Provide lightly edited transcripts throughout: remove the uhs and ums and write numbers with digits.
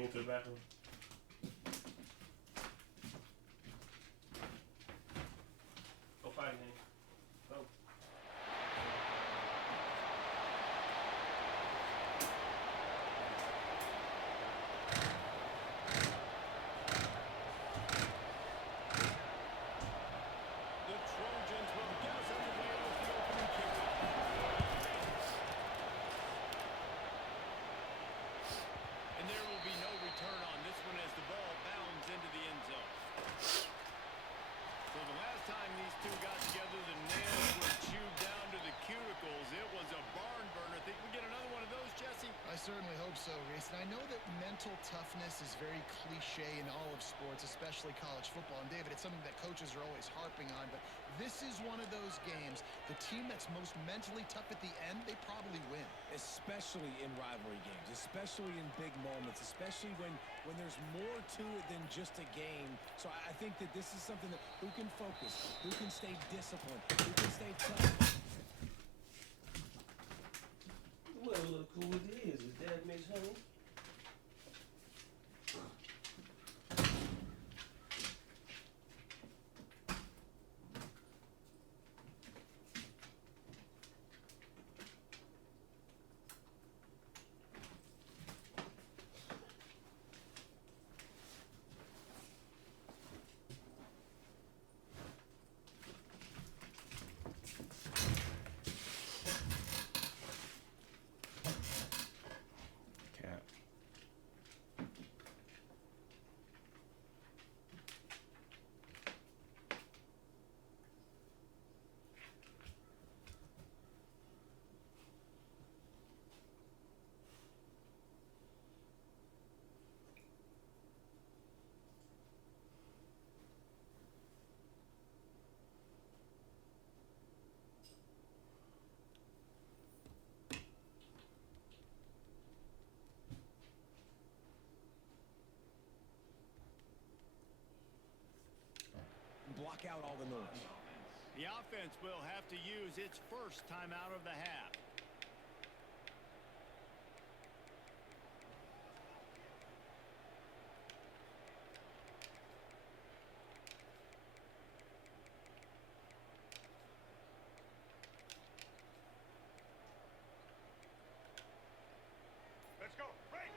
You to the bathroom? Go fight again. Go. The Trojans will get us underway with the opening kickoff. And there will be no return on this one as the ball bounds into the end zone. So the last time these two got together, the nails were chewed down to the cuticles. It was a barn burner. Think we get another one of those, Jesse? I certainly hope so, Reese. And I know that mental toughness is very cliche in all of sports, especially college football. And David, it's something that coaches are always harping on. But this is one of those games. The team that's most mentally tough at the end, they probably win. Especially in rivalry games, especially in big moments, especially when there's more to it than just a game. So I think that this is something that who can focus, who can stay disciplined, who can stay tough. Well, look who it is. His dad makes honey. Cap. Block out all the noise. The offense will have to use its first timeout of the half. Let's go. Right.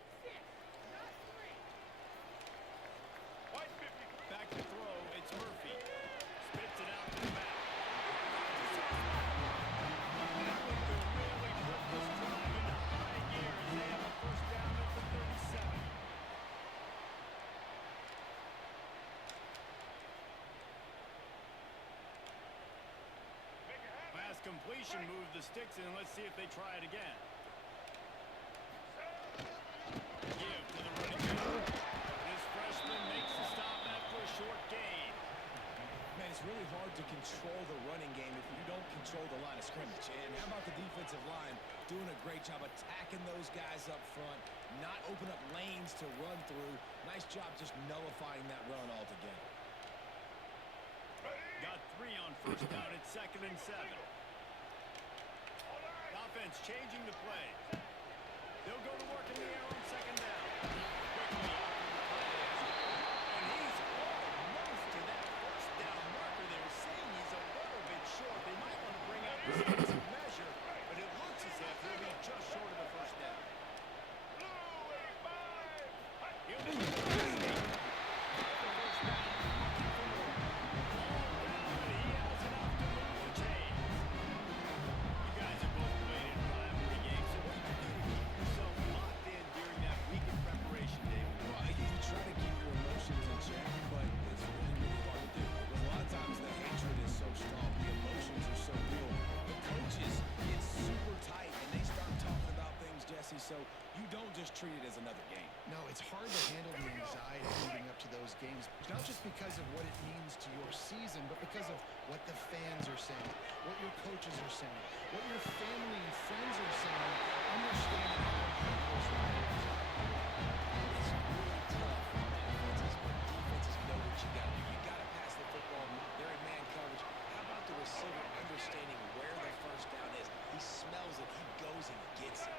Back to throw, it's Murphy. Spits it out to the back. That one could really put this drive into high gear as they have a first down at the 37. Pass completion, move the sticks in. Let's see if they try it again. Give to the running back. This freshman makes the stop after a short gain. Man, it's really hard to control the running game if you don't control the line of scrimmage. And how about the defensive line doing a great job attacking those guys up front, not open up lanes to run through. Nice job just nullifying that run altogether. Got 3 on first down. It's 2nd and 7. Offense changing the play. They'll go to work in the air on 2nd down. Quickly out from the pass. And he's almost to that first down marker. They were saying he's a little bit short. They might want to bring out this defensive measure, but it looks as if he'll be just short of the first down. He'll be so you don't just treat it as another game. No, it's hard to handle the anxiety leading up to those games, not just because of what it means to your season, but because of what the fans are saying, what your coaches are saying, what your family and friends are saying, understanding how important those rivalries are. It's really tough on offenses, but defenses know what you got to do. You got to pass the football. They're in man coverage. How about the receiver understanding where the first down is? He smells it. He goes and gets it.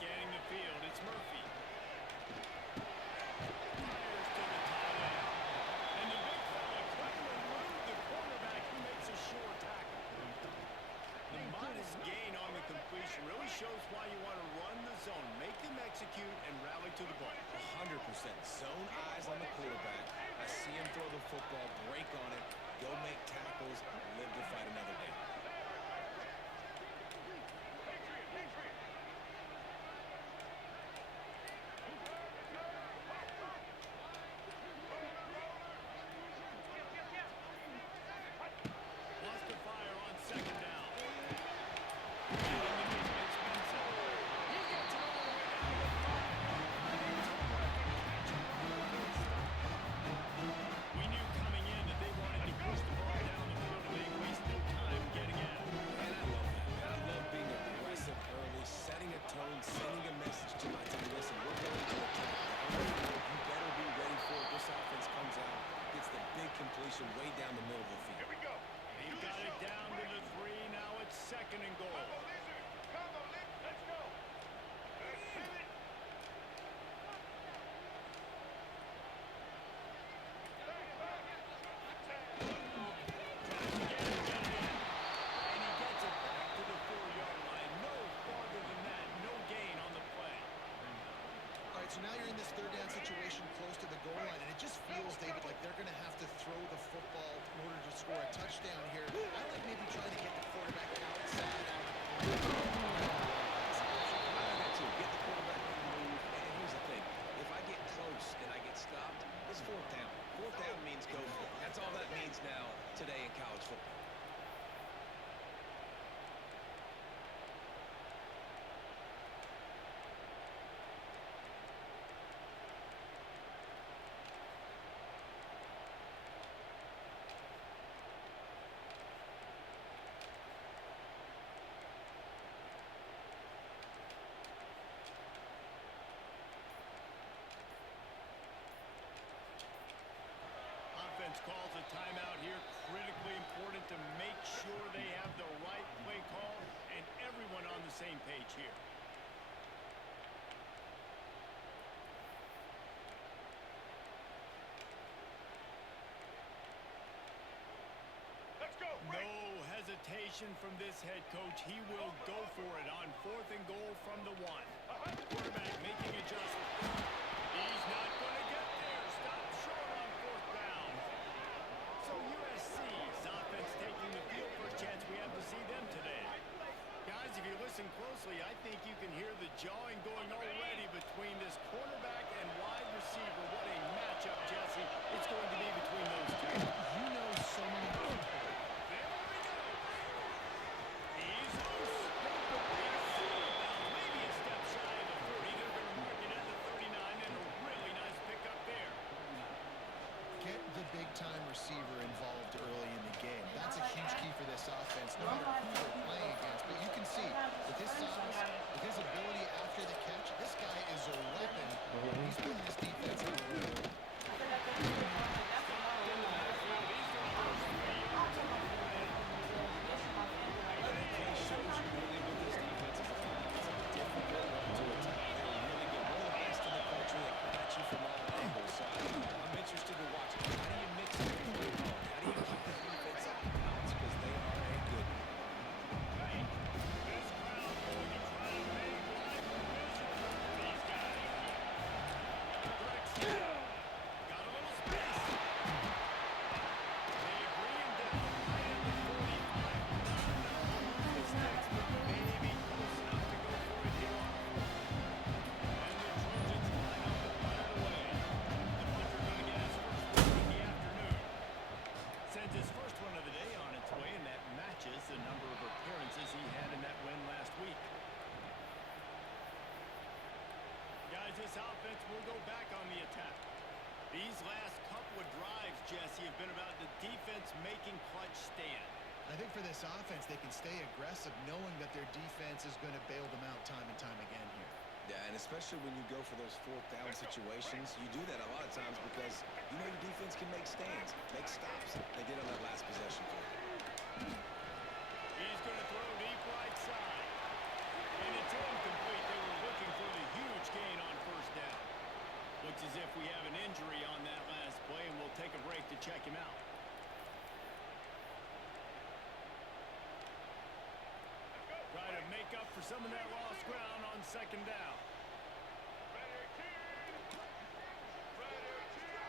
scanning the field. It's Murphy. shows why you want to run the zone. Make them execute and rally to the ball. 100%. Zone eyes on the quarterback. I see him throw the football, break on it, go make tackles, live to fight another day. Wants to fire on second down. We knew coming in that they wanted to push the ball down the field and they waste no time getting at it. And I love that, man. I love being aggressive early, setting a tone, sending a message to my team. Listen, we're going to attack. You better be ready for it. This offense comes out, gets the big completion way down the middle of the field. Here we go. He got it down to the 3. Now it's second and goal. Let's go. And he gets it back to the 4-yard line. No farther than that. No gain on the play. All right, so now you're in this third down situation close to the goal line, and it just feels, David, like they're going to have to throw the football in order to score a touchdown here. I like maybe trying to get the quarterback outside. I like that too. Get the quarterback on the move. And here's the thing. If I get close and I get stopped, it's fourth down. Fourth down means go for it. That's all that means now today in college football. Offense calls a timeout here. Critically important to make sure they have the right play call and everyone on the same page here. Let's go. No hesitation from this head coach. He will go for it on 4th and goal from the 1. Quarterback making adjustments. He's not going to get there. Stop short on 4th down. So USC's offense taking the field. First chance we have to see them today. Guys, if you listen closely, I think you can hear the jawing going already between this cornerback and wide receiver. What a matchup, Jesse, it's going to be between those two. You know so many people. There we go. He's loose. Now maybe a step shy of the 40. They're going to mark it at the 39, and a really nice pickup there. Get the big-time receiver involved early in the game. That's a huge key for this offense, no matter who they're playing against. But you can see, with his size, with his ability after the catch, this guy is a weapon. He's putting this defense in a room. This offense will go back on the attack. These last couple of drives, Jesse, have been about the defense making clutch stand. I think for this offense, they can stay aggressive knowing that their defense is going to bail them out time and time again here. Yeah, and especially when you go for those fourth down situations, you do that a lot of times because you know your defense can make stands, make stops. They did on that last possession for you. He's going to throw deep right side. And it's incomplete. They were looking for the huge gain on first down. Looks as if we have an injury on that last play, and we'll take a break to check him out. Try to make up for some of that lost lost ground on second down. Ready, team! Ready, team!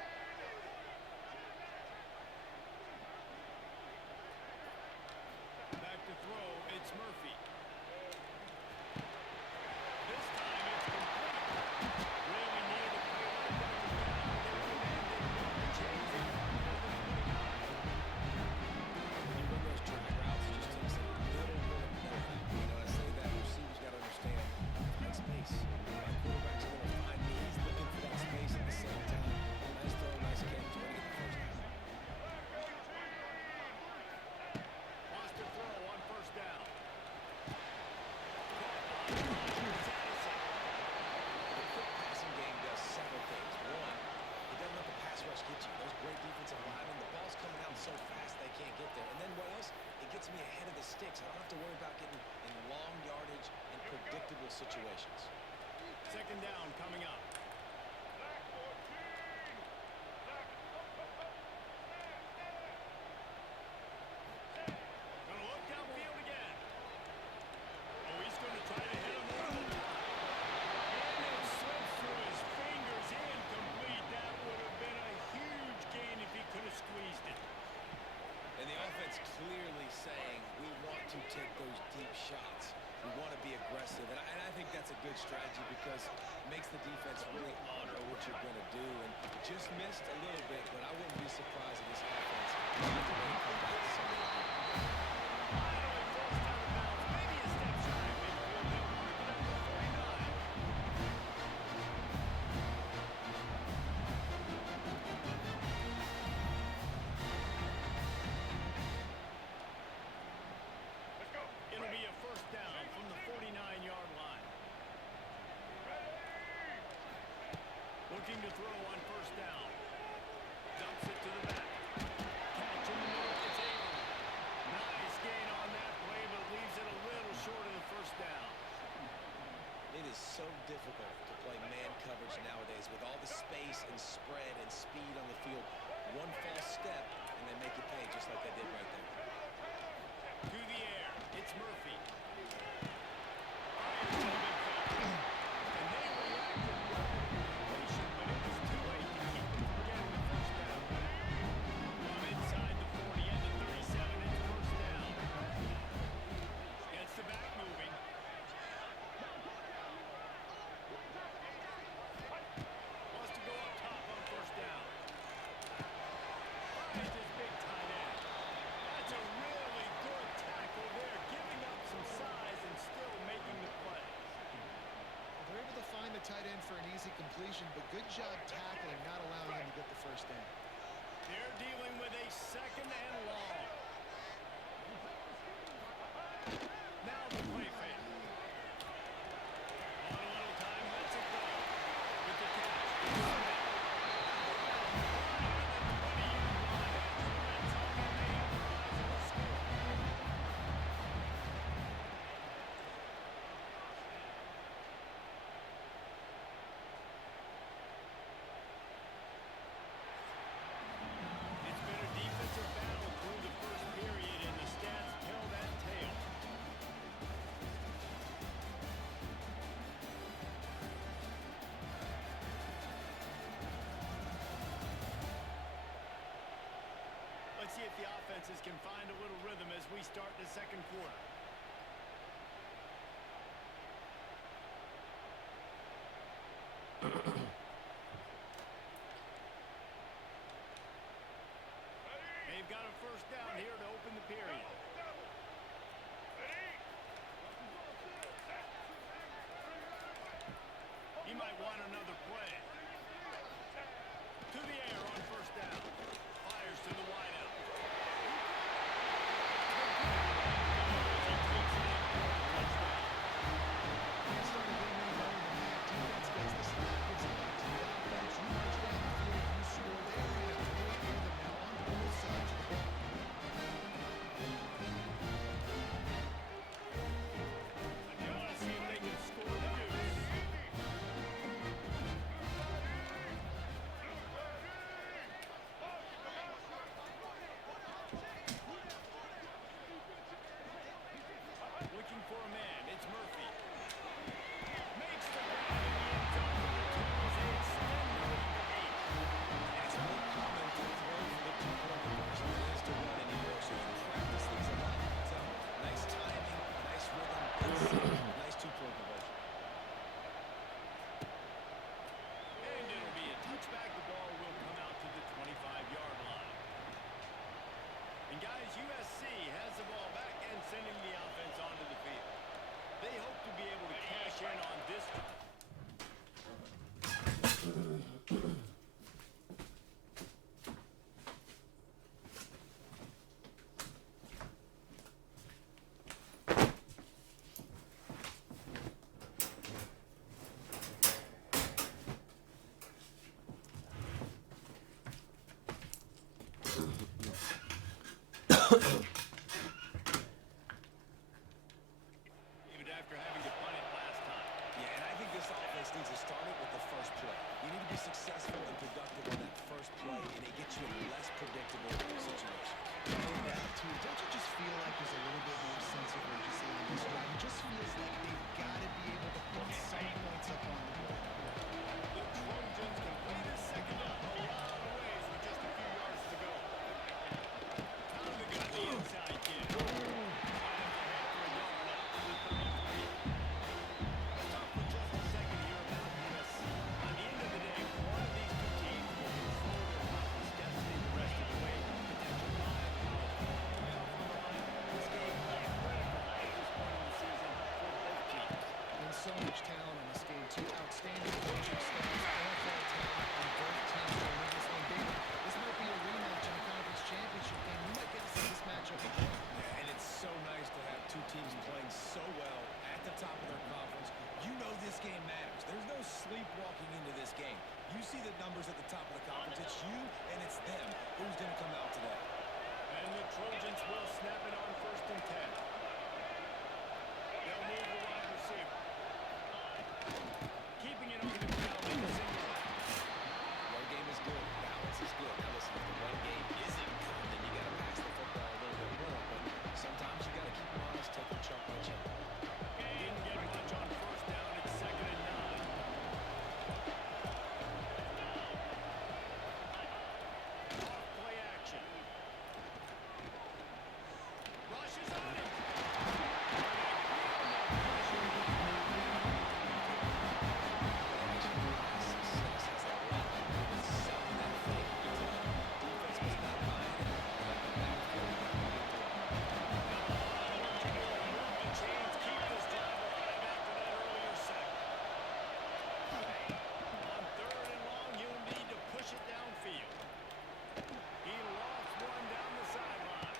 Back to throw, it's Murphy. This time it's complete. Really needed to play like that to get out there and change it. When you run those drag routes, it just takes a little bit of knowing. You know, I say that receivers got to understand that space. My quarterback's going to find me. He's looking for that space at the same time. Nice throw, nice catch. Way to get the first down. Wants to throw on first down. The quick passing game does several things. One, it doesn't let the pass rush get you. Those great defensive linemen, the ball's coming out so fast they can't get there. And then what else? It gets me ahead of the sticks. I don't have to worry about getting in long yardage and predictable situations. Second down coming up. Black 14! Black. Gonna look downfield again. Oh, he's gonna try to hit him over the top. And it slips through his fingers. Incomplete. That would have been a huge gain if he could have squeezed it. And the offense clearly saying, we want to take those deep shots. We want to be aggressive. And I think that's a good strategy because it makes the defense really honor what you're going to do. And just missed a little bit, but I wouldn't be surprised if this offense finds a way to come back to something. Finally forced out of bounds. Maybe a step shy of midfield. They'll mark it at the 49. Let's go! It'll be a first down from the 49-yard line. Looking to throw on first down. Dumps it to the back. Catch in the middle. It's Ingram. Nice gain on that play, but leaves it a little short of the first down. It is so difficult to play man coverage nowadays with all the space and spread and speed on the field. One false step, and they make you pay just like they did right there. To the air. It's Murphy. Fires to the midfield. And they reacted well to the completion, but it was too late to keep them from getting the first down. From inside the 40 and the 37, it's first down. Gets the back moving. Wants to go up top on first down. Finds his big tight end. That's a really good tackle there, giving up some size and still making the play. They're able to find the tight end for an easy completion, but good job tackling, not allowing him to get the first down. They're dealing with a second and long. Now the play fake. On a little time, lets it go. With the catch. It's been a defensive battle through the first period, and the stats tell that tale. Let's see if the offenses can find a little rhythm as we start the second quarter. They've got a first down here to open the period. He might want another play. To the air on first down. Fires to the wideout. Nice two-point conversion. And it'll be a touchback. The ball will come out to the 25-yard line. And guys, USC has the ball back and sending the offense onto the field. They hope to be able to cash in on this. Even after having to punt it last time. Yeah, and I think this offense needs to start it with the first play. You need to be successful and productive on that first play, and it gets you in less predictable situations. And that, too, don't you just feel like there's a little bit more sense of urgency on this drive? It just feels like they've got to be able to put some points up on the board. The Trojans complete a second down. A long ways with just a few yards to go. Now they got the inside kid. Right up ahead for a yard out to the 33. Let's talk for just a second here about USC. On the end of the day, one of these two teams will control their conference destiny the rest of the way. Potential bye, playoff on the line. This game is critical at this point in the season for both teams. And so much talent in this game, too. Outstanding coaching staff, NFL talent on both teams to win this one big. This might be a rematch in the conference championship game. We might get to see this matchup again. Yeah, and it's so nice to have two teams playing so well at the top of their conference. You know this game matters. There's no sleepwalking into this game. You see the numbers at the top of the conference. It's you and it's them. Who's going to come out today? And the Trojans will snap it on 1st and 10. They'll move the wide receiver. Keeping it on the ground in the single back. Run game is good. Balance is good. Now listen, if the run game isn't good, then you got to pass the football a little bit more. But sometimes you got to keep them honest, take them chunk by chunk. Didn't get much on 1st down. It's 2nd and 9. Off play action. Rush is on it. Success has a lot to do with selling that fake retail. Defense was not buying it. Let the backfield get the A chance keep this drive alive after that earlier sack. On 3rd and long, he'll need to push it downfield. He lost one down the sideline.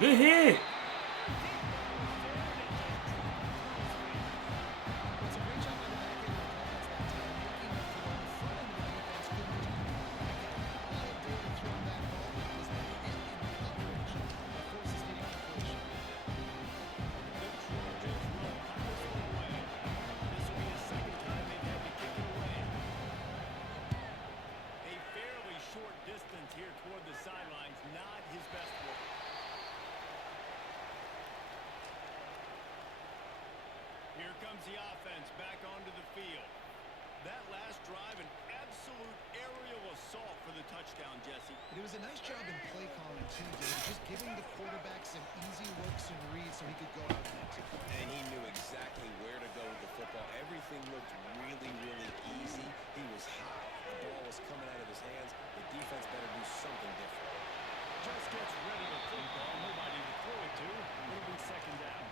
Good hit. It's a great job by the back end of the defense that time, making up for what the front end of the defense couldn't do. All day to throw that ball because they hit in coverage that forces the incompletion. The Trojans will punt this one away. This will be the second time they've had to kick it away. A fairly short distance here toward the sidelines, not his best work. Here comes the offense back onto the field. That last drive, an absolute aerial assault for the touchdown, Jesse. But it was a nice job in play calling too, David, just giving the quarterback some easy looks and reads so he could go out and execute. And he knew exactly where to go with the football. Everything looked really, really easy. He was hot. The ball was coming out of his hands. The defense better do something different. Just gets rid of the football. Nobody to throw it to. It'll be 2nd down.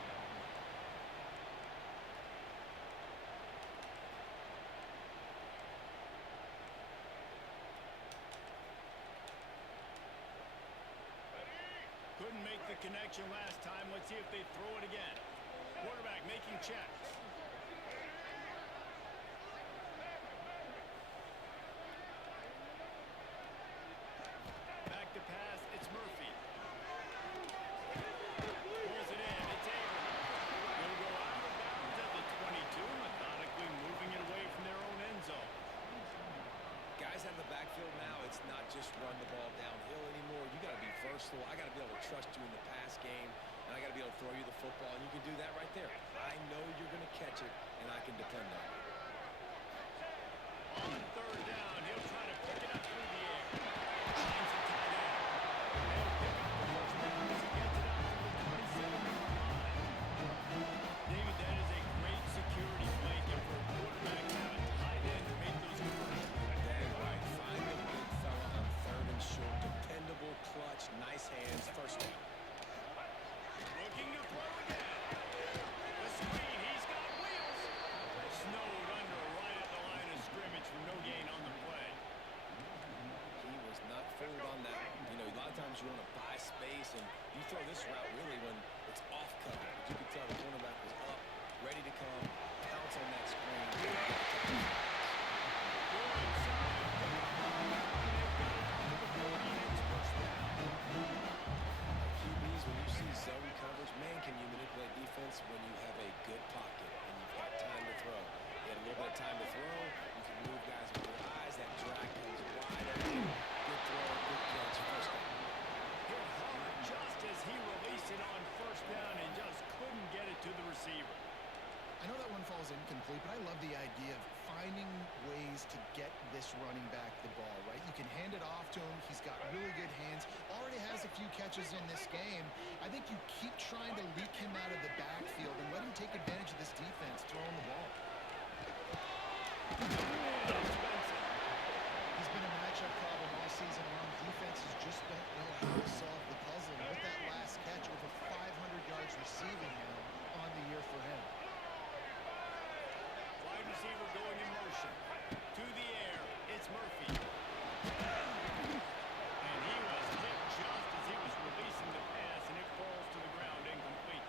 Couldn't make the connection last time. Let's see if they throw it again. Quarterback making checks. Back to pass. It's Murphy. Pulls it in. It's Abrams. He'll go out of bounds at the 22, methodically moving it away from their own end zone. Guys out of the backfield now, it's not just run the ball downhill anymore. You got to be versatile. I got to be able to trust you in the pass game, and I got to be able to throw you the football, and you can do that right there. I know you're going to catch it, and I can depend on it. On 3rd down, he'll try to pick it up through the air. Finds a tight end. They'll pick up the first down as he gets it out to the 27-yard line. David, clearly when it's off cover. But you could tell the cornerback was up, ready to come, pounce on that screen. QBs, when you see zone coverage, man, can you manipulate defense when you have a good pocket and you've got time to throw. You had a little bit of time to throw. You can move guys with your eyes. That drag comes wide open. Good throw, good catch, first down. Hit hard just as he released it on first down and just couldn't get it to the receiver. I know that one falls incomplete, but I love the idea of finding ways to get this running back the ball, right? You can hand it off to him. He's got really good hands. Already has a few catches in this game. I think you keep trying to leak him out of the backfield and let him take advantage of this defense throwing the ball. He's been a matchup problem all season long. Defenses just don't know how to solve the puzzle. And with that last catch, over 500 yards receiving now on the year for him. Wide receiver going in motion. To the air, it's Murphy. And he was hit just as he was releasing the pass, and it falls to the ground incomplete.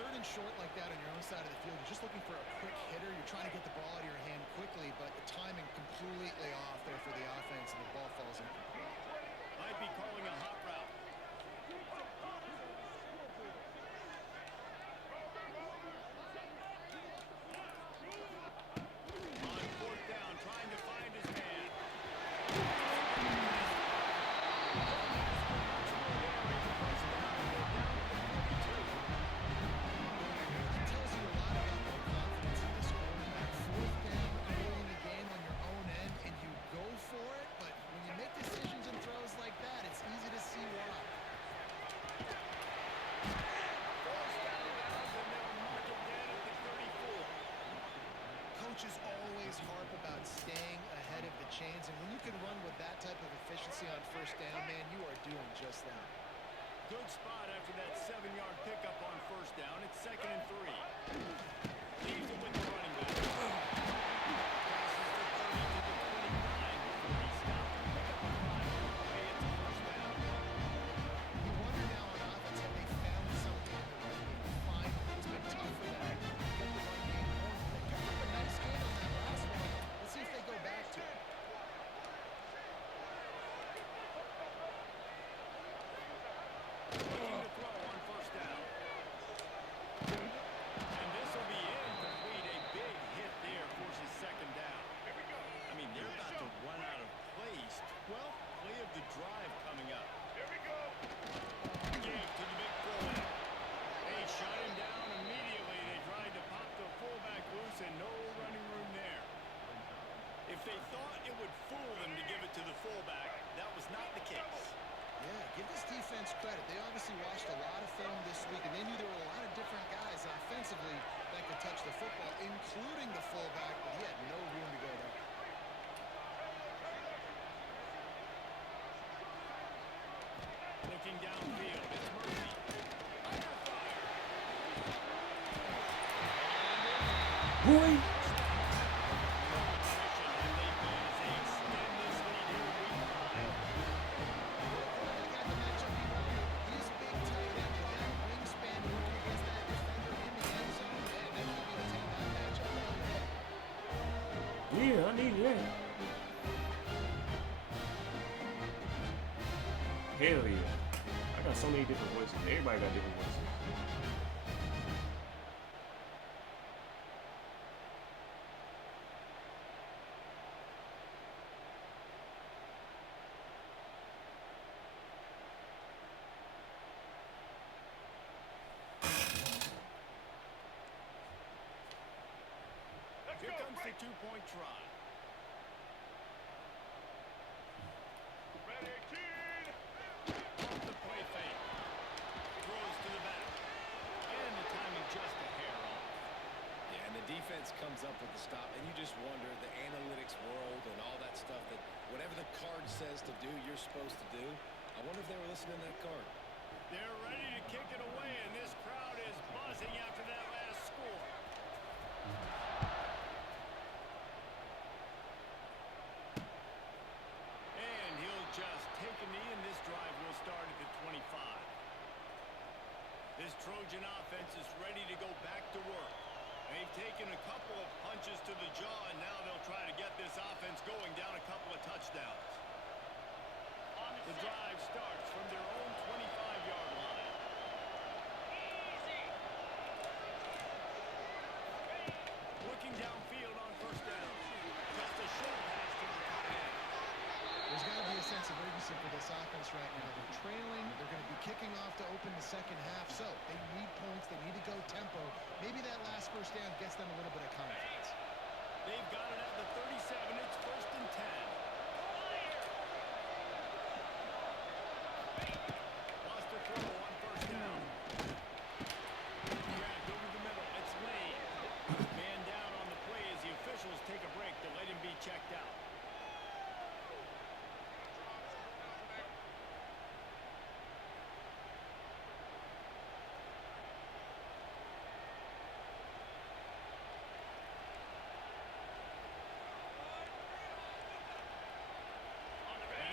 Third and short like that on your own side of the field, you're just looking for a quick hitter. You're trying to get the ball out of your hand quickly, but the timing completely off there for the offense, and the ball falls incomplete. Might be calling a hot route. On fourth down, trying to find his man. It tells you a lot about their confidence in this quarterback. Fourth down early in the game on your own end, and you go for it, but when you make decisions and throws like that, it's easy to see why. First down, and they'll mark it dead at the 34. Coaches always harp about staying ahead of the chains, and when you can run with that type of efficiency on first down, man, you are doing just that. Good spot after that 7-yard pickup on first down. It's 2nd and 3. Leaves it with the running back. Passes the 30 to the 29 before he stopped to pick up a 5-yard play. It's a first down. You wonder now on offense, have they found something in the run game? Finally, it's been tough for them. Get the run game going. They got up a nice game on that last one. Let's see if they go back to it. Looking to throw on first down. And this will be incomplete. A big hit there forces 2nd down. I mean, they're about to run out of plays. 12th play of the drive coming up. Here we go. Gave to the big fullback. They shut him down immediately. They tried to pop the fullback loose and no running room there. If they thought it would fool them to give it to the fullback, that was not the case. Yeah, give this defense credit. They obviously watched a lot of film this week, and they knew there were a lot of different guys offensively that could touch the football, including the fullback, but he had no room to go there. Looking downfield, it's Murphy. Under fire. Boy. Yeah, I needed that. Hell yeah. I got so many different voices. Everybody got different voices. Here comes the 2-point try. Red 18. Off the play fake. Throws to the back. And the timing just a hair off. Yeah, and the defense comes up with the stop, and you just wonder, the analytics world and all that stuff, that whatever the card says to do, you're supposed to do. I wonder if they were listening to that card. They're ready to kick it away, and this crowd is buzzing after that last score. And he'll just take a knee, and this drive will start at the 25. This Trojan offense is ready to go back to work. They've taken a couple of punches to the jaw, and now they'll try to get this offense going down a couple of touchdowns. The drive starts from their own 25-yard line. Looking downfield on first down. Just a short pass to the tight end. There's got to be a sense of urgency for this offense right now. They're trailing. They're going to be kicking off to open the second half. So they need points. They need to go tempo. Maybe that last first down gets them a little bit of confidence. They've got it at the 37. It's 1st and 10. Lost a throw on first down. Grabbed over the middle. It's Lane. Man down on the play as the officials take a break to let him be checked out.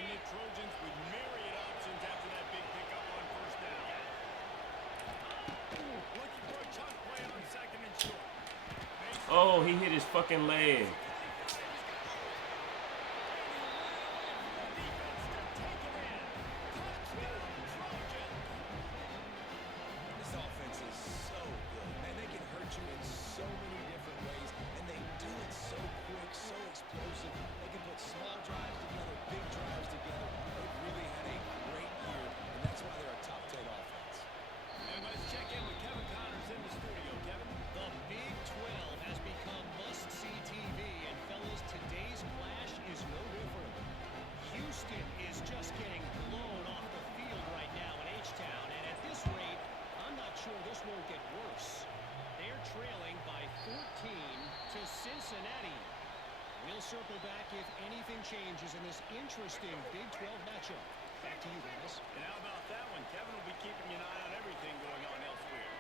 And the Trojans with myriad options after that big pickup on first down. Looking for a chunk play on 2nd and short. Oh, he hit his fucking leg. This offense is so good. Man, they can hurt you in so many different ways, and they do it so quick, so explosive. They can put small drives together, big drives together. They've really had a great year, and that's why they're a top 10 offense. And let's check in with Kevin Connors in the studio. Kevin? The Big 12 has become must-see TV, and fellas, today's clash is no different. Houston is just getting blown off the field right now in H-Town, and at this rate, I'm not sure this won't get worse. They're trailing by 14 to Cincinnati. We'll circle back if anything changes in this interesting Big 12 matchup. Back to you, guys. And how about that one? Kevin will be keeping an eye on everything going on elsewhere.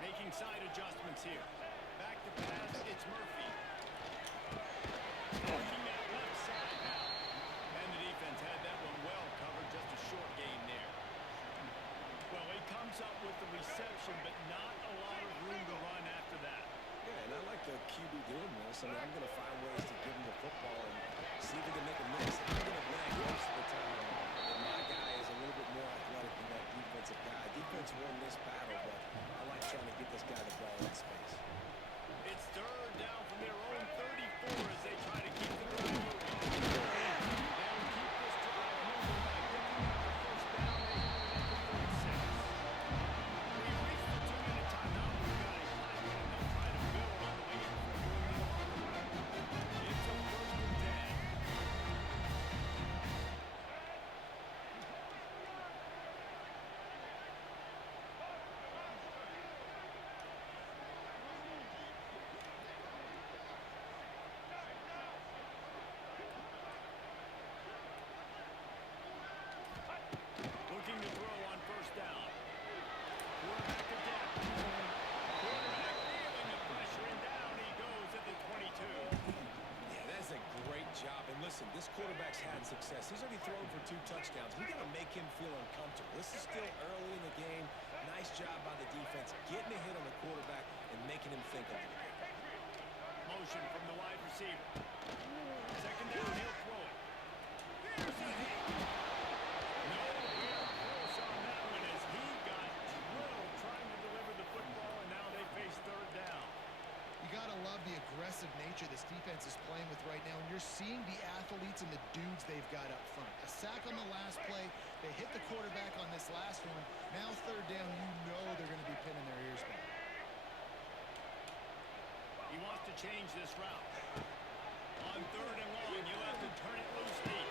Making side adjustments here. Back to pass, it's Murphy. Working that left side now. And the defense had that one well covered, just a short gain there. Well, he comes up with the reception, but not a lot of room to run after that. Yeah, and I like the QB doing this. I mean, I'm going to find ways to give him the football and see if he can make a miss. I'm going to blag most of the time that my guy is a little bit more athletic than that defensive guy. Defense won this battle, but I like trying to get this guy the ball in space. It's 3rd down from their own 34 as they try to keep the drive moving. They'll keep this drive moving by picking up the first down. They have it at the 36. We've reached the 2-minute timeout. We've got a timeout, and they'll try to build on the way in for a little longer run. It's a 1st and 10. Looking to throw on first down. Quarterback to depth. Quarterback feeling the pressure, and down he goes at the 22. Yeah, that's a great job. And listen, this quarterback's had success. He's already thrown for 2 touchdowns. We got to make him feel uncomfortable. This is still early in the game. Nice job by the defense, getting a hit on the quarterback and making him think a little bit. Motion from the wide receiver. 2nd down, he'll throw it. There's a hit. Nowhere close on that one as he got drilled trying to deliver the football, and now they face 3rd down. You got to love the aggressive nature this defense is playing with right now, and you're seeing the athletes and the dudes they've got up front. A sack on the last play. They hit the quarterback on this last one. Now 3rd down, you know they're going to be pinning their ears back. He wants to change this route. On 3rd and long, you'll have to turn it loose deep.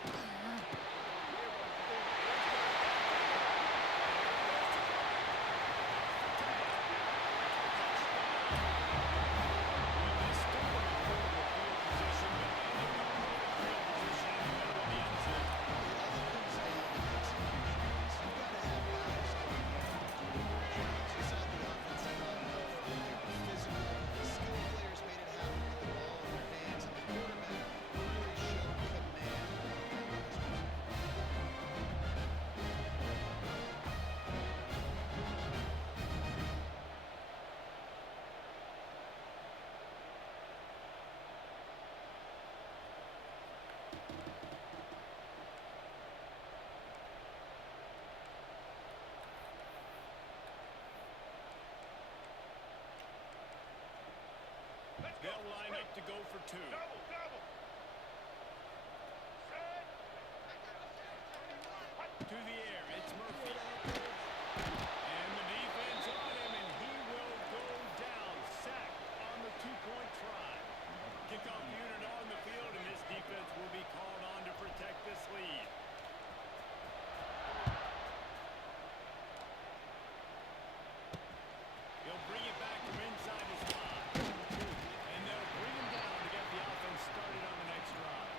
2. Double, double. Set. To the air, it's Murphy. And the defense on him, and he will go down. Sack on the 2-point try. Kickoff unit on the field, and this defense will be called on to protect this lead. He'll bring it back from inside his 5. And they'll bring him down to get the offense started on the next drive.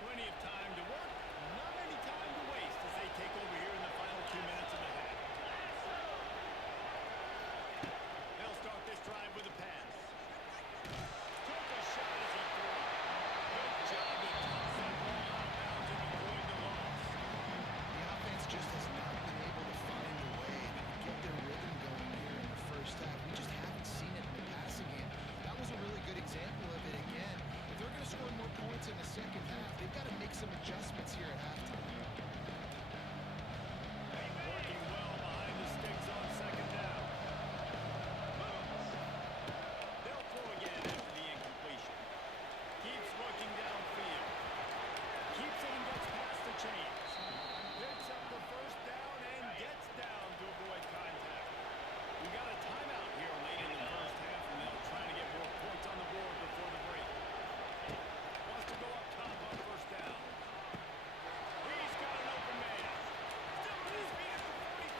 Plenty of time to work, not any time to waste as they take over here in the final 2 minutes of the half. They'll start this drive with a pass. Took a shot as he threw it. Good job to toss that ball out of bounds and avoid the loss. The offense just has not been able to find a way to get their rhythm going here in the first half. We just haven't seen it in the passing game. That was a really good example of it again. If they're going to score more points in the second half, they've got to make some adjustments here at halftime. Working well behind the sticks on second down. They'll throw again after the incompletion. Keeps looking downfield. Keeps it and gets past the chains. Picks up the first down and gets down to avoid contact. We got a timeout here late in the first half, and they'll try to get more points on the board before the break. Wants to go up top on first down. He's got an open man. Still on his feet at the 45.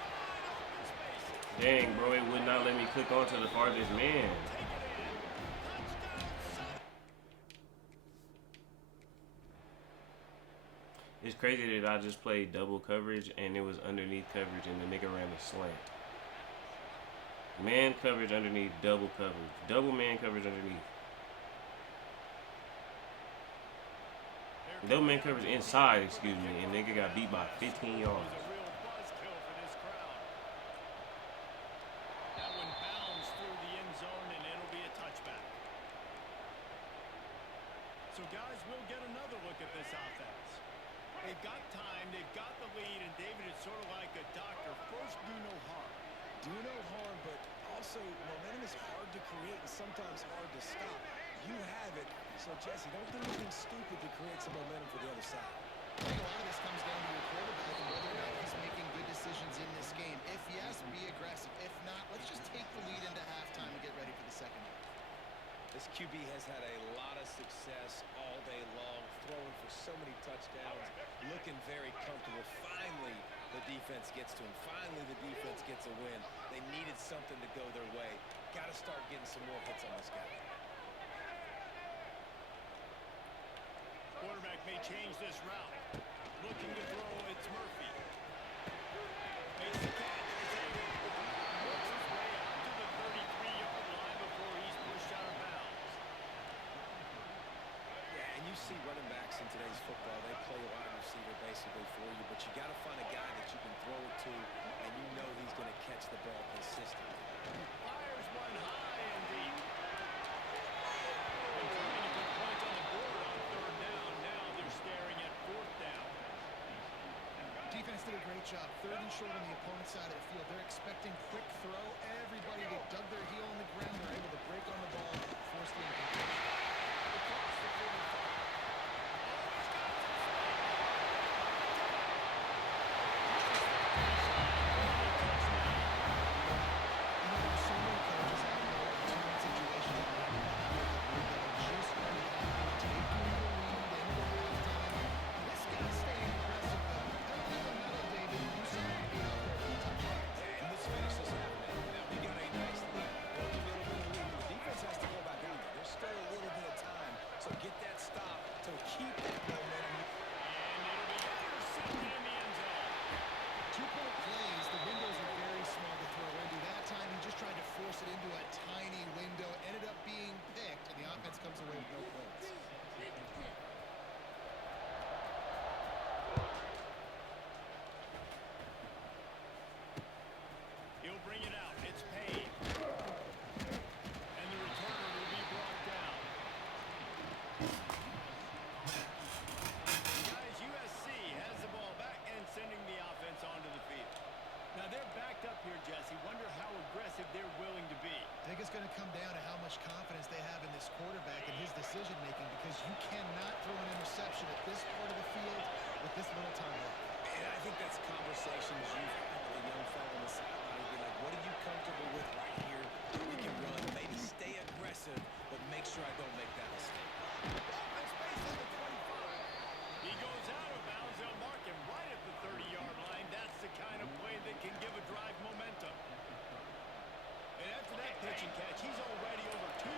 Wide open spaces. Dang, bro, it would not let me click onto the farthest man. Take it in. Touchdown, son. It's crazy that I just played double coverage and it was underneath coverage and the nigga ran a slant. Man coverage underneath, double coverage. Double man coverage underneath. Double man coverage inside, excuse me, and nigga got beat by 15 yards. It was a real buzzkill for this crowd. That one bounds through the end zone, and it'll be a touchback. So, guys, we'll get another look at this offense. They've got time, they've got the lead, and David, it's sort of like a doctor. First, do no harm. Do no harm, but also momentum is hard to create and sometimes hard to stop. You have it, so Jesse, don't do anything stupid to create some momentum for the other side. I think a lot of this comes down to your quarterback and whether or not he's making good decisions in this game. If yes, be aggressive. If not, let's just take the lead into halftime and get ready for the second half. This QB has had a lot of success all day long, throwing for so many touchdowns, looking very comfortable. Finally, the defense gets to him. Finally, the defense gets a win. They needed something to go their way. Got to start getting some more hits on this guy. Quarterback may change this route. Looking to throw, it's Murphy. Makes the catch. Works his way out to the 33-yard line before he's pushed out of bounds. Yeah, and you see running backs in today's football, they play wide receiver basically for you, but you got to find a guy that you can throw it to, and you know he's going to catch the ball consistently. Fires one high and deep. Been trying to put points on the board on third down. Now they're staring at fourth down. Defense did a great job. Third and short on the opponent's side of the field. They're expecting quick throw. Everybody that dug their heel on the ground, they're able to break on the ball, force the incompletion. Across the 45. There's so many coaches out there in two-minute situations that they can have just really happy taking the lead into halftime. This guy's staying aggressive, though. Pedal to the metal, David. You saw him be out there for the touchdown. And let's finish this happening. Now, we got a nice lead. Built a little bit of lead. The defense has to go back out there. There's still a little bit of time. So get that stop to keep that momentum. And it'll be intercepted in the end zone. Two-point plays, the windows are very small to throw into. That time, he just tried to force it into a tiny window. Ended up being picked, and the offense comes away with no points. He'll bring it out. It's paid. And the returner will be brought down. Guys, USC has the ball back and sending the offense onto the field. Now they're backed up aggressive they're willing to be. I think it's going to come down to how much confidence they have in this quarterback and his decision-making, because you cannot throw an interception at this part of the field with this little time left. And I think that's conversations you've had with a young fellow on the sideline. Be like, what are you comfortable with right here? We can run, maybe stay aggressive, but make sure I don't make that mistake. Open space at the 25. He goes out of bounds. They'll mark him right at the 30-yard line. That's the kind of play that can give a drive momentum. And after that pitch and catch, he's already over 200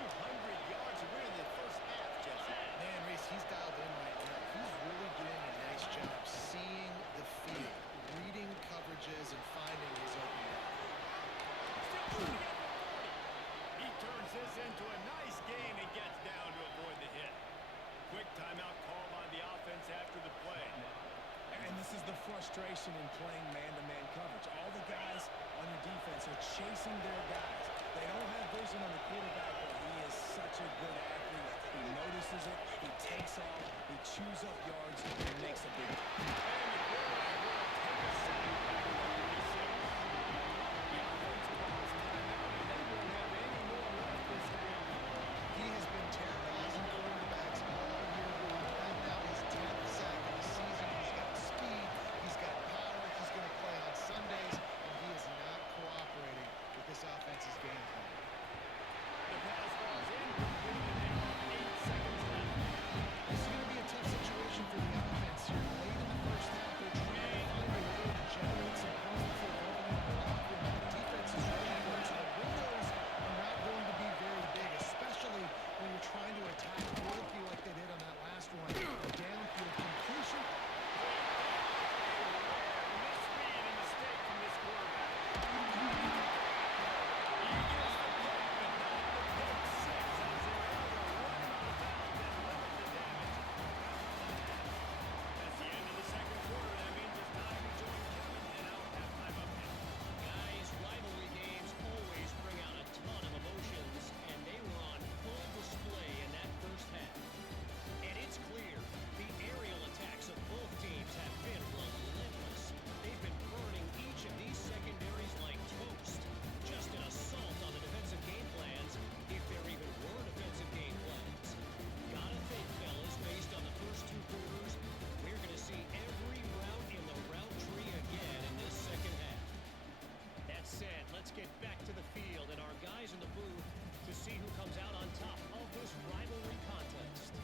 yards. We're in the first half, Jesse. Man, Reese, he's dialed in right now. He's really doing a nice job seeing the field, reading coverages, and finding his open man. Still shooting at the 40. He turns this into a nice gain and gets down to avoid the hit. Quick timeout call by the offense after the play. And this is the frustration in playing man-to-man coverage. All the guys on your defense are chasing their guys. They don't have vision on the quarterback, but he is such a good athlete. He notices it, he takes off, he chews up yards, and makes a big play. And the quarterback will take a sack back at 36. The offense calls timeout, and they won't have any more left this half. He has been terrorizing quarterbacks all year long. Right now, his 10th sack of the season. He's got speed, he's got power, he's going to play on Sundays, and he is not cooperating with this offense's game plan. The pass falls incomplete, and there are 8 seconds left. This is going to be a tough situation for the offense here. Late in the first half, they're trying to find a way to generate some points before going into the locker room. The defense is ready to work, so the windows are not going to be very big, especially when you're trying to attack quickly like they did on that last one. A downfield completion. Misspeed and mistake from this quarterback. He gets the pick, but not the pick six, as they're able to run him out of bounds and limit the damage. That's the end of the second quarter. That means it's time to join Kevin and our halftime update. Guys, rivalry games always bring out a ton of emotions, and they were on full display in that first half. And it's clear, the aerial attacks of both teams have been relentless. They've been burning each of these secondaries like toast. Just an assault on the defensive game plans, if there even were defensive game plans. Gotta think, fellas, based on the first 2 quarters, we're gonna see every route in the route tree again in this second half. That said, let's get back to the field and our guys in the booth to see who comes out on top of this rivalry contest.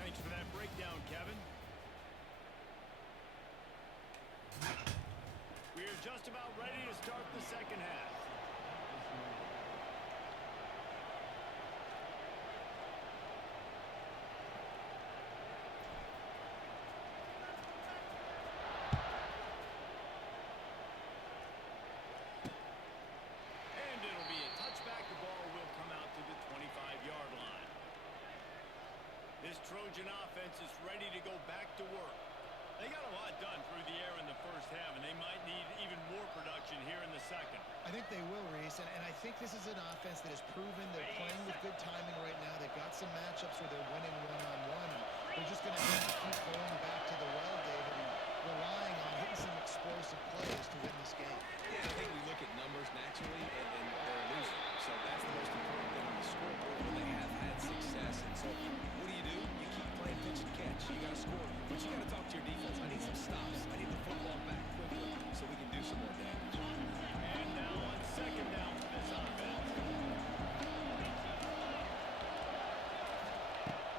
Thanks for that breakdown, Kevin. We're just about ready to start the second half. And it'll be a touchback. The ball will come out to the 25-yard line. This Trojan offense is ready to go back to work. They got a lot done through the air in the first half, and they might need even more production here in the second. I think they will, Reese, and I think this is an offense that has proven they're playing with good timing right now. They've got some matchups where they're winning one-on-one, and they're just going to have to keep going back to the well, David, and relying on hitting some explosive plays to win this game. Yeah, I think we look at numbers naturally, and they're losing. So that's the most important thing on the scoreboard when they have had success. And so what do? You keep playing pitch and catch. You got to score. But you got to talk to your defense. I need some stops. I need the football back quickly so we can do some more damage. And now on second down for this offense.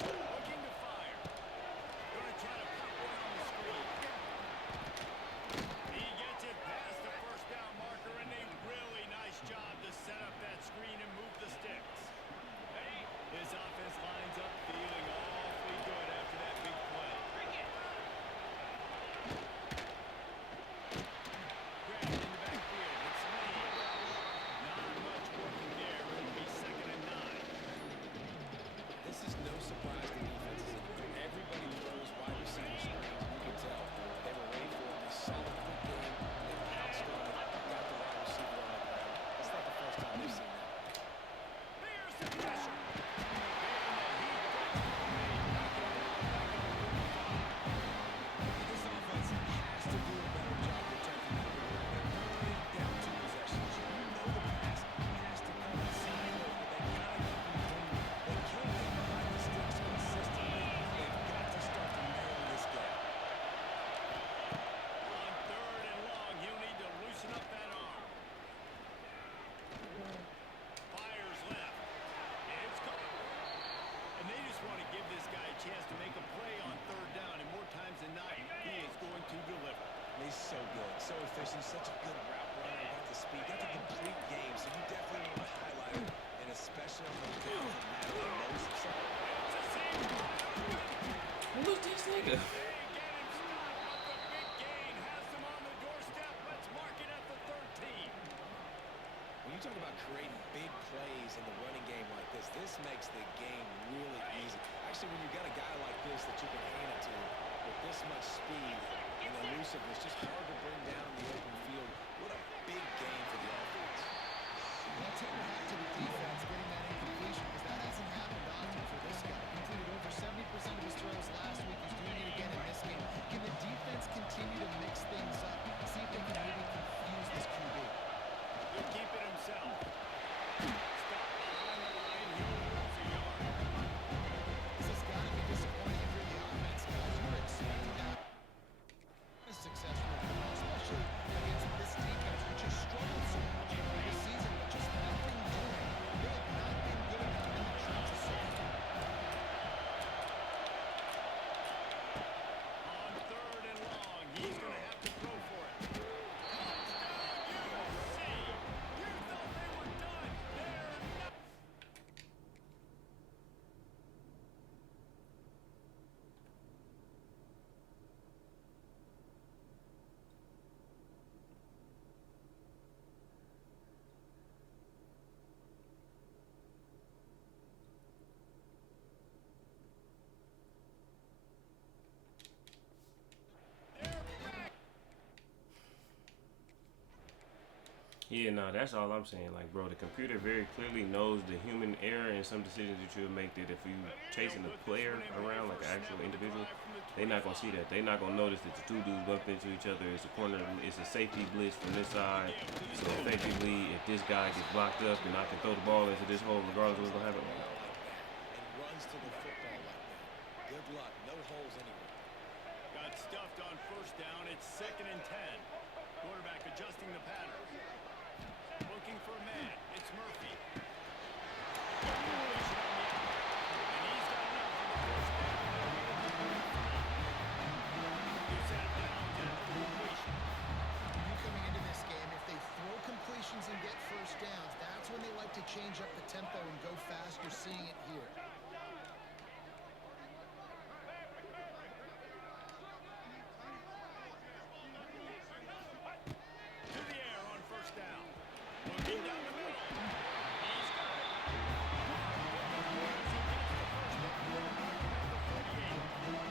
Looking to fire. Going to try to pop one on the screen. He gets it past the first down marker, and a really nice job to set up that screen and move the sticks. This offense lines up feeling awfully good after that big play. So efficient, such a good route runner, got the speed, got the complete game. So you definitely want to highlight him, and especially on the downs that matter the most. So Look at this nigga. They get him stopped, but the big gain has them on the doorstep. Let's mark it at the 13. when you talk about creating big plays in the running game like this makes the game really easy. Actually, when you got a guy like this that you can hand it to with this much speed and elusiveness, just hard to bring down in the open field. What a big game for the offense. I'll tip your hat to the defense getting that incompletion because that hasn't happened often for this guy. He completed over 70% of his throws last week. He's doing it again in this game. Can the defense continue to mix things up? See if they can maybe confuse this QB. He'll keep it himself. Stop behind the line. He will lose a yard. This has got to be disappointing if you're the offense, guys. You're expecting that successful, especially against this defense, which has struggled so much this season, but just nothing doing. They have not been good enough in the trenches so far. On 3rd and long, he's going to have to throw for it. Touchdown, USC! You thought they were done. They're not. Yeah, no, that's all I'm saying. Like, bro, the computer very clearly knows the human error in some decisions that you'll make. That if you chasing a player around, like an actual individual, they're not gonna see that. They're not gonna notice that the two dudes bump into each other. It's a corner. It's a safety blitz from this side. So effectively, if this guy gets blocked up, then I can throw the ball into this hole, regardless of what's gonna happen. And runs to the football like that. Good luck. No holes anywhere. Got stuffed on 1st down. It's 2nd and 10. Quarterback adjusting the pattern. Looking for a man. It's Murphy. Completion on the out. And he's got enough for the 1st down. He sat downs after the completion. You coming into this game, if they throw completions and get 1st downs, that's when they like to change up the tempo and go fast. You're seeing it here. To the air on 1st down. Looking down the middle. He's got it. As he gets the 1st down, we're marking at the 48.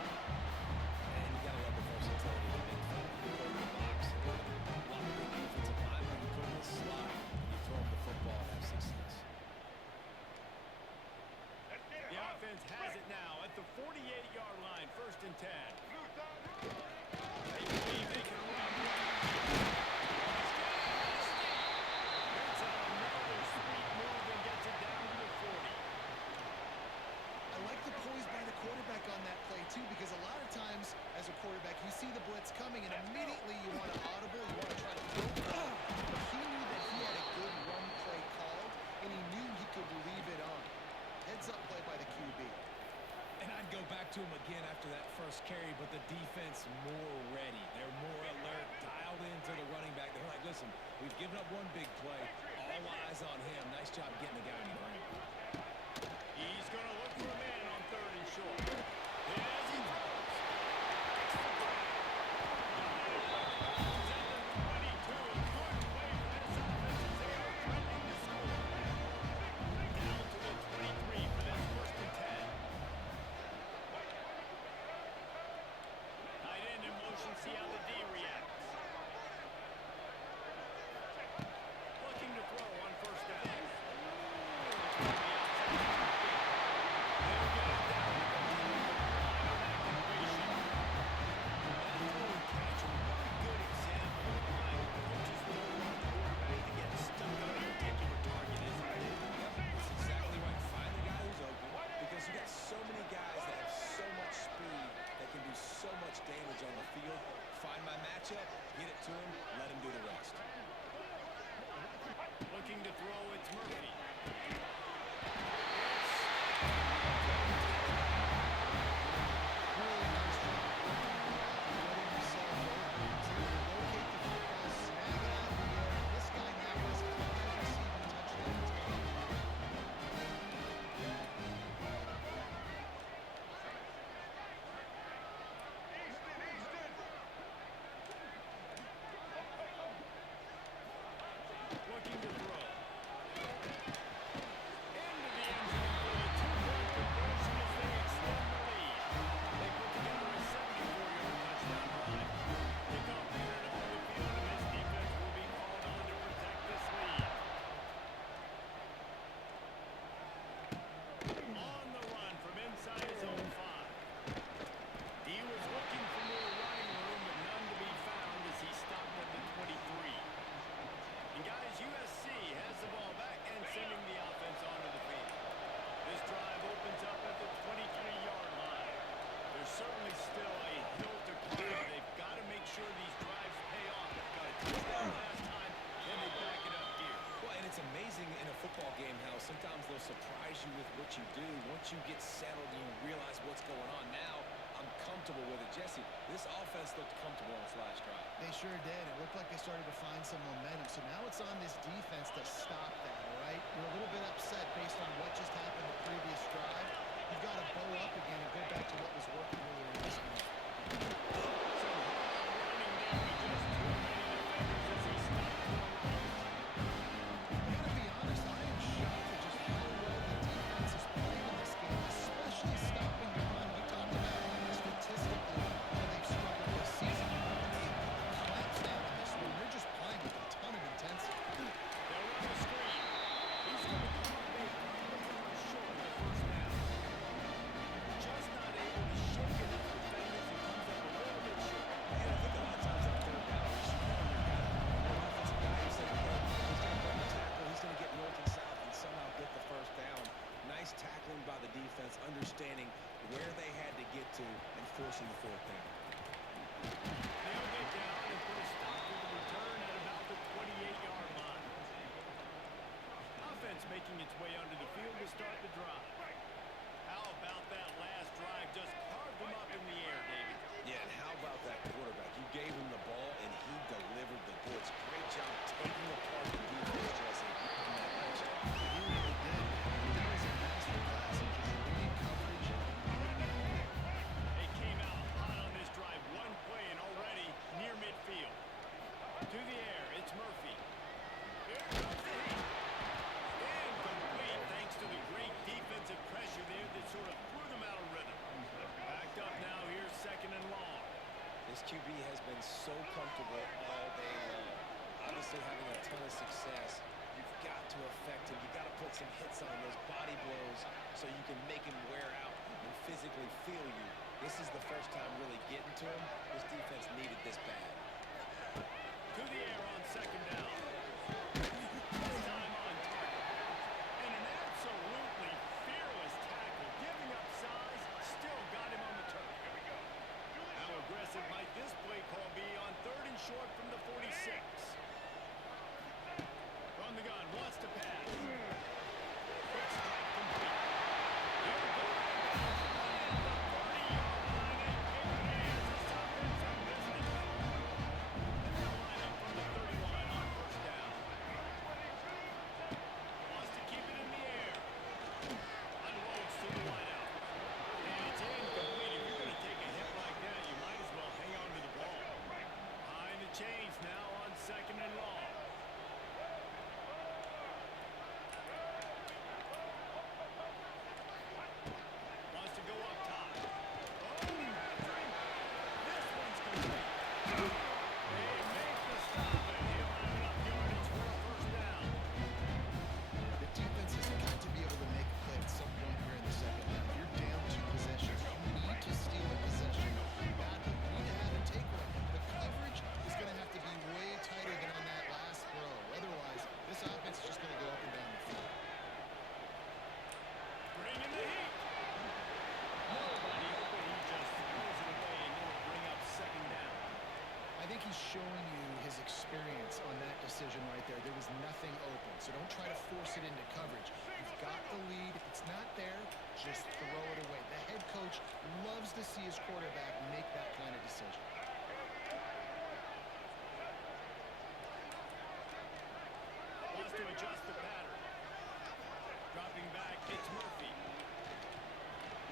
And you got to love the versatility of the big fella. You go to the box, block the defensive lineman, you put him in the slot, you throw him the football and have success. The offense has it now at the 48-yard line, 1st and 10. They believe they can run right. Makes another sweet move and gets it down to the 40. I like the poise by the quarterback on that play, too, because a lot of times, as a quarterback, you see the blitz coming, and immediately you want to audible, you want to try to throw the ball. But he knew that he had a good run play called, and he knew he could leave it on. Heads-up play by the QB. And I'd go back to him again after that first carry, but the defense more ready. They're more alert, dialed into the running back. They're like, listen, we've given up one big play. All eyes on him. Nice job getting the guy on the ground. He's going to look for a man on 3rd and short. As he throws. It's the grab. He's at the 22. A good play for this offense as they are threatening to score. Down to the 23 for this 1st and 10. Tight end in motion. See how the D reacts. Looking to throw on 1st down. Get it to him, let him do the rest. Looking to throw, it's Murphy. Really nice job. Letting himself open to locate the what you do. Once you get settled, you realize what's going on. Now, I'm comfortable with it. Jesse, this offense looked comfortable on its last drive. They sure did. It looked like they started to find some momentum. So now it's on this defense to stop that, all right? You're a little bit upset based on what just happened the previous drive. You've got to bow up again and go back to what was working earlier in this game. I gotta be honest, I am shocked at just how well the defense is playing in this game, especially stopping the run. We talked about statistically how they've struggled this season. They clamps down on this one. They're just playing with a ton of intensity. They'll run the screen. He's going to come up big. Short of the first down. Just not able to shake it up defenders. He comes up a little bit short. And I think a lot of times on third down, you should have your guy, an offensive guy who's saying, hey, he's going to break the tackle, he's going to get north and south and somehow get the first down. Nice tackling by the defense, understanding where they had to get to and forcing the fourth down. They'll get down and put a stop to the return at about the 28-yard line. Offense making its way onto the field to start the drive. How about that last drive? Just carved them up in the air, David. Yeah, and how about that quarterback? You gave him the ball, and he delivered the goods. Great job taking apart the defense, Jesse, in that matchup. He really did. That was a masterclass in just reading coverage and reading the ball. They came out hot on this drive. One play and already near midfield. To the air, it's Murphy. Here comes the heat. Incomplete thanks to the great defensive pressure there that sort of threw them out of rhythm. Backed up now, here's second and long. This QB has been so comfortable all day long. Obviously having a ton of success. You've got to affect him. You've got to put some hits on those body blows so you can make him wear out and physically feel you. This is the first time really getting to him. This defense needed this bad. To the air on second down. This time on target. And an absolutely fearless tackle. Giving up size, still got him on the turf. Here we go. How aggressive might this play call be on third and short from the 46? From the gun, wants to pass. Quick strike complete. Here we go. And the 30-yard line, and here it is. This offense on business. And they'll line up from the 31 on first down. Wants to keep it in the air. Unloads to the wideout. And it's incomplete. If you're going to take a hit like that, you might as well hang on to the ball. Behind the chains now on second and long. Wants to go up top. Oh, this one's complete. They make the stop, and he'll have enough yardage for a first down. The defense has got to be able to make a play at some point here in the second half. You're down 2 possessions. You need to steal a possession badly. You need to have a takeaway. The coverage is going to have to be way tighter than on that last throw. Otherwise, this offense is just going to go up and down the field. Bringing the heat. Nobody open. He just throws it away, and it'll bring up second down. I think he's showing you his experience on that decision right there. There was nothing open, so don't try to force it into coverage. You've got the lead. If it's not there, just throw it away. The head coach loves to see his quarterback make that kind of decision. Wants to adjust the pattern. Dropping back, it's Murphy.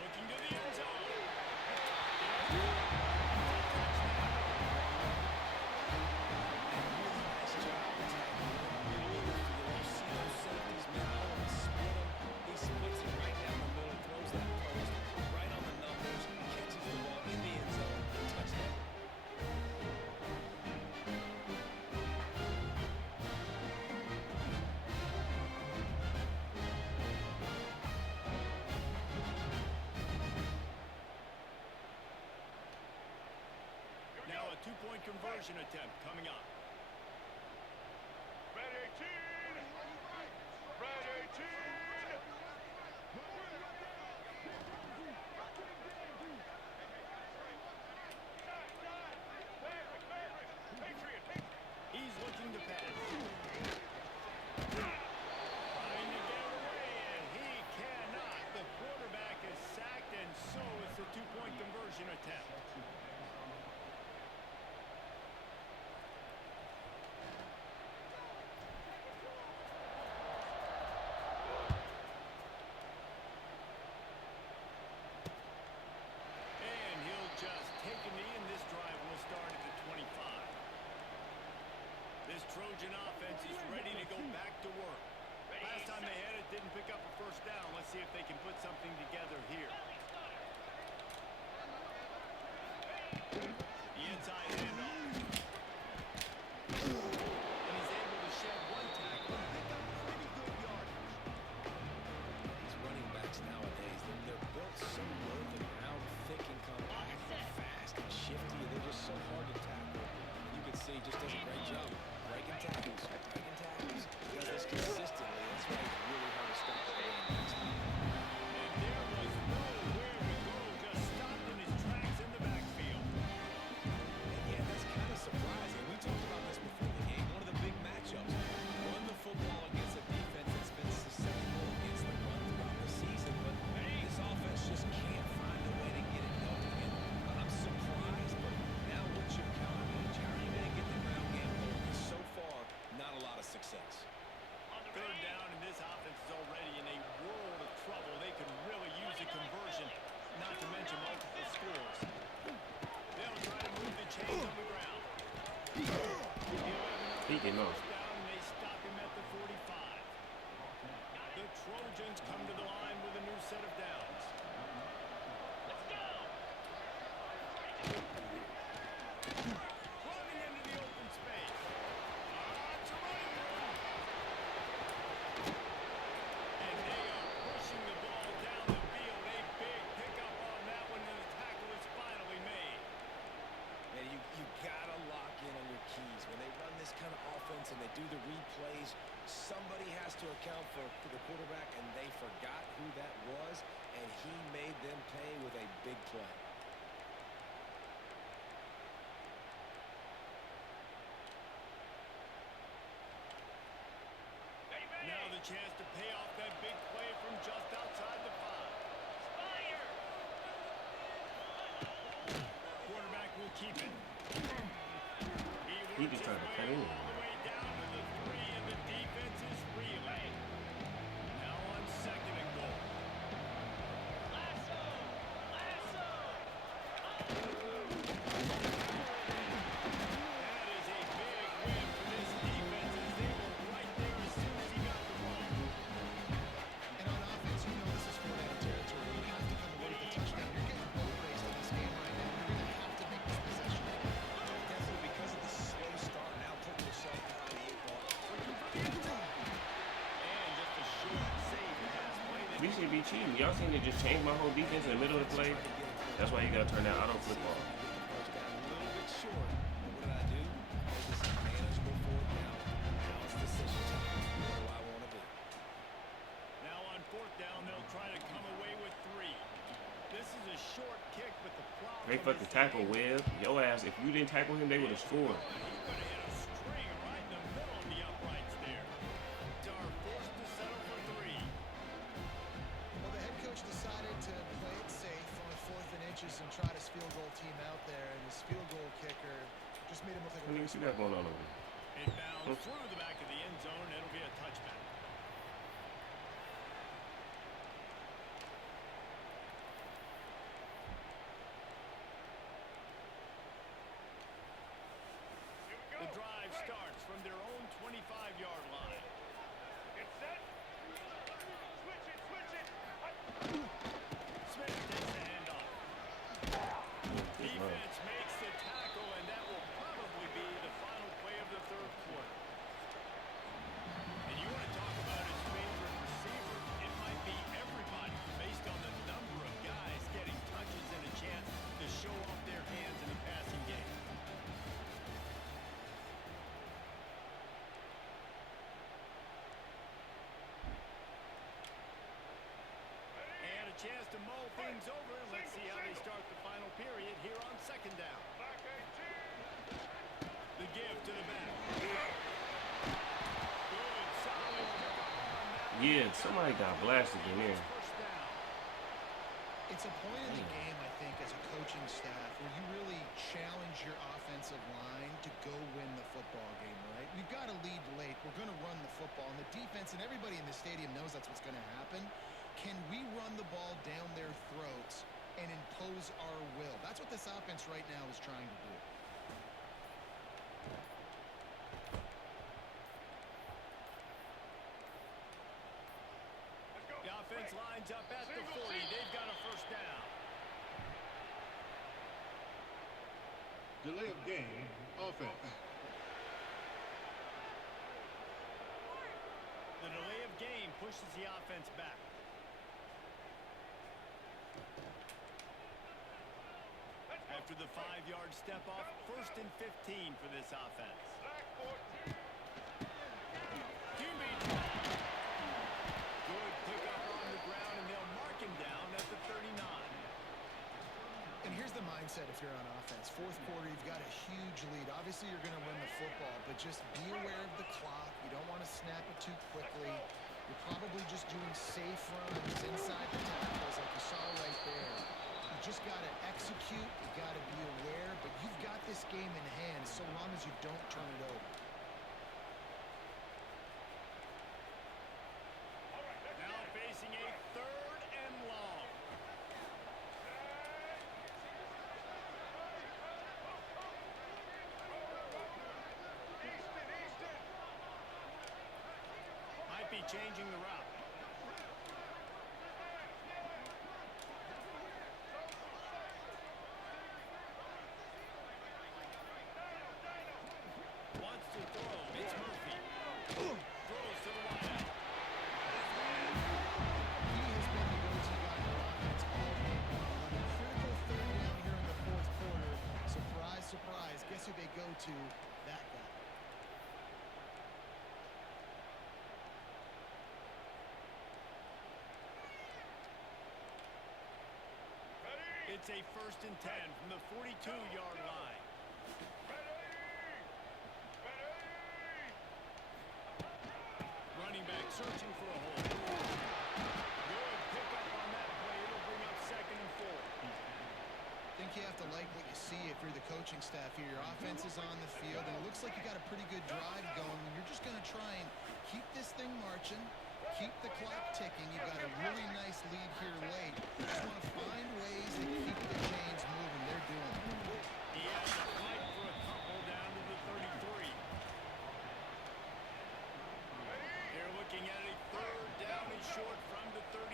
Looking to the end zone. Nice job attacking the field. See those safeties, man. I want to split him. He splits it right down the middle, throws that post right on the numbers, catches the ball in the end zone, touchdown. Now a two-point conversion attempt coming up. Red 18! Red 18! He's looking to pass. Trying to get it away, and he cannot. The Trojan offense is ready to go back to work. Last time they had it, didn't pick up a first down. Let's see if they can put something together here. The inside handoff. And he's able to shed one tackle and pick up pretty good yardage. These running backs nowadays, they're built so low to the ground, thick and compact, and fast and shifty, and they're just so hard to tackle. You can see he just does a great job breaking tackles, breaking tackles. He does this consistently. That's why he's really hard to stop the running backs. And there was nowhere to go, just stopped in his tracks in the backfield. And yeah, that's kind of surprising. We talked about this before the game. One of the big matchups. Run the football against a defense that's been susceptible against the run throughout the season, but this offense just can't find a way to get it going. And I'm surprised, but now what's your counter? How are you going to get the ground game going? Because so far, not a lot of success. Third down, and this offense is already in a world of trouble. They could really use a conversion, not to mention multiple scores. They'll try to move the chains on the ground. Speaking of, Down, and they stop him at the 45. The Trojans come to the line with a new set of downs. Running into the open space. It's a running room. And they are pushing the ball down the field. A big pickup on that one, and the tackle is finally made. And you gotta lock in on your keys. When they run this kind of offense and they do the replays, somebody has to account for the quarterback, and they forgot who that was, and he made them pay with a big play. Now the chance to pay off that big play from just outside the 5. Quarterback will keep it. he just tried to cut in. All the way down to the 3, and the defense is reeling. Now on 2nd and goal. That is a big win for this defense, as they were right there as soon as he got the ball. And on offense, you know this is four-down territory. You have to come away with a touchdown. You're getting boat raced in this game right now. You're going to have to make this possession. Definitely because of the slow start, now putting yourself behind the 8 ball. And just a short save pass play that We should be cheating. Y'all seen it just change my whole defense in the middle of the play? That's why you gotta turn that auto football. First down a little bit short. But what did I do? This is a manageable 4th down. Now it's decision time. What do I want to do? Now on 4th down, they'll try to come away with 3. This is a short kick, but the problem Great fucking tackle, Webb. Yo ass, if you didn't tackle him, they would have scored. He's going to hit a string right in the middle of the uprights there. Dar forced to settle for 3. Well, the head coach decided to play it safe on 4th and inches and try his field goal team out there, and his field goal kicker just made him look like a What do you see that going on over there? It bounds through the back of the end zone, and it'll be a touchback. The drive starts from their own 25-yard line. Get set. Switch it, switch it. Smith takes the handoff. Defense makes the tackle, and that will probably be the final play of the 3rd quarter. And you want to talk about his favorite receiver? It might be everybody, based on the number of guys getting touches and a chance to show off their hands in the passing game. And a chance to mull things over. Let's see how they start the final period here on 2nd down. Back 18. The give to the back. Good, solid pickup on that. Yeah, somebody got blasted in there. First down. It's a point in the game, I think, as a coaching staff, where you really challenge your offensive line to go win the football game, right? We've got to lead late. We're going to run the football. And the defense and everybody in the stadium knows that's what's going to happen. Can we run the ball down their throats and impose our will? That's what this offense right now is trying to do. Delay of game, offense. The delay of game pushes the offense back. After the 5-yard step off, 1st and 15 for this offense. QB draw. Good pickup on the ground, and they'll mark him down at the 39. And here's the mindset if you're on offense. 4th quarter, you've got a huge lead. Obviously, you're going to run the football, but just be aware of the clock. You don't want to snap it too quickly. You're probably just doing safe runs inside the tackles like you saw right there. You just got to execute. You got to be aware, but you've got this game in hand so long as you don't turn it over. Now facing a 3rd and long. Might be changing the route. Wants to throw. It's Murphy. Throws to the wideout. He has been the go-to guy on offense all game long. On a critical 3rd down here in the 4th quarter, surprise, surprise, guess who they go to? That guy. It's a 1st and 10 from the 42-yard line. Running back searching for a hole. Good pickup on that play. It'll bring up 2nd and 4. I think you have to like what you see if you're the coaching staff here. Your offense is on the field, and it looks like you got a pretty good drive going. And you're just going to try and keep this thing marching, keep the clock ticking. You've got a really nice lead here late. You just want to find ways to keep the chains moving. They're doing it. He has to fight for a couple down to the 33. They're looking at a 3rd down and short from the 33.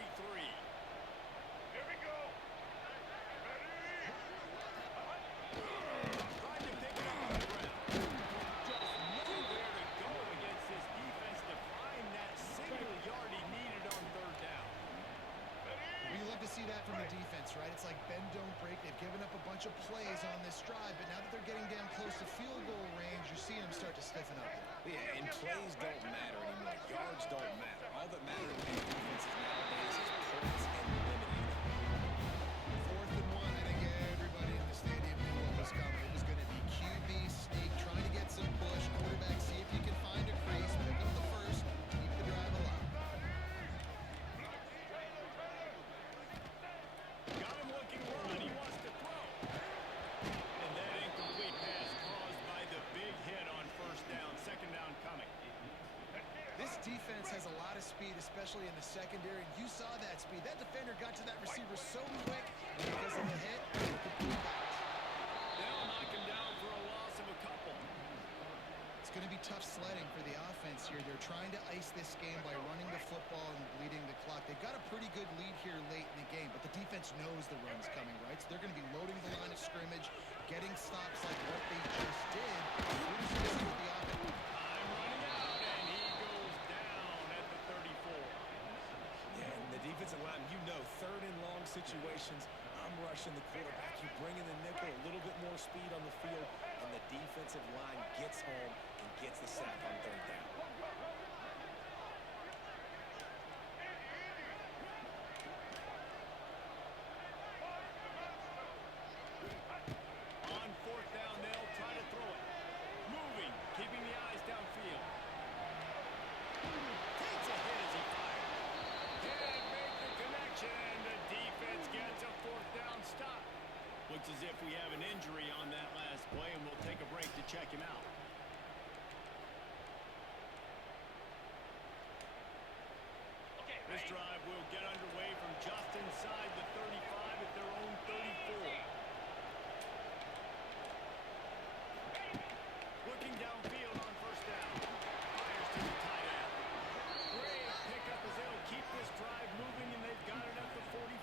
Here we go. Trying to pick it up on the ground. Just nowhere to go against this defense to find that single yard he needed on 3rd down. We love to see that from the defense, right? It's like bend, don't break. They've given up a bunch of plays on this drive, but now that they're getting down close to field goal range, you're seeing them start to stiffen up. Yeah, and plays don't matter anymore. Yards don't matter. All that matters in defenses nowadays is points and limiting them. 4th and 1, I think everybody in the stadium knew what was coming. It was going to be QB sneak, trying to get some push. Quarterback, see if you can find a crease, pick up the first, keep the drive alive. Got him looking run. He wants to throw. And that incomplete pass caused by the big hit on 1st down. 2nd down coming. This defense has a lot of speed, especially in the secondary. And you saw that speed. That defender got to that receiver so quick, and because of the hit, They'll knock him down for a loss of a couple. it's going to be tough sledding for the offense here. They're trying to ice this game by running the football and bleeding the clock. They've got a pretty good lead here late in the game, but the defense knows the run's coming, right? So they're going to be loading the line of scrimmage, getting stops like what they just did. We're just going to see what the offense. Time running out, and he goes down at the 34. Yeah, and the defensive line, you know, 3rd and long situations, I'm rushing the quarterback. You bring in the nickel, a little bit more speed on the field, and the defensive line gets home and gets the sack on 3rd down. On 4th down, they'll try to throw it. Moving, keeping the eyes downfield. Takes a hit as he fires. Can't make the connection, and the defense gets a 4th down stop. Looks as if we have an injury on that last play, and we'll take a break to check him out. This drive will get underway from just inside the 35 at their own 34. Looking downfield on 1st down. Fires to the tight end. Great pickup as they'll keep this drive moving, and they've got it at the 45.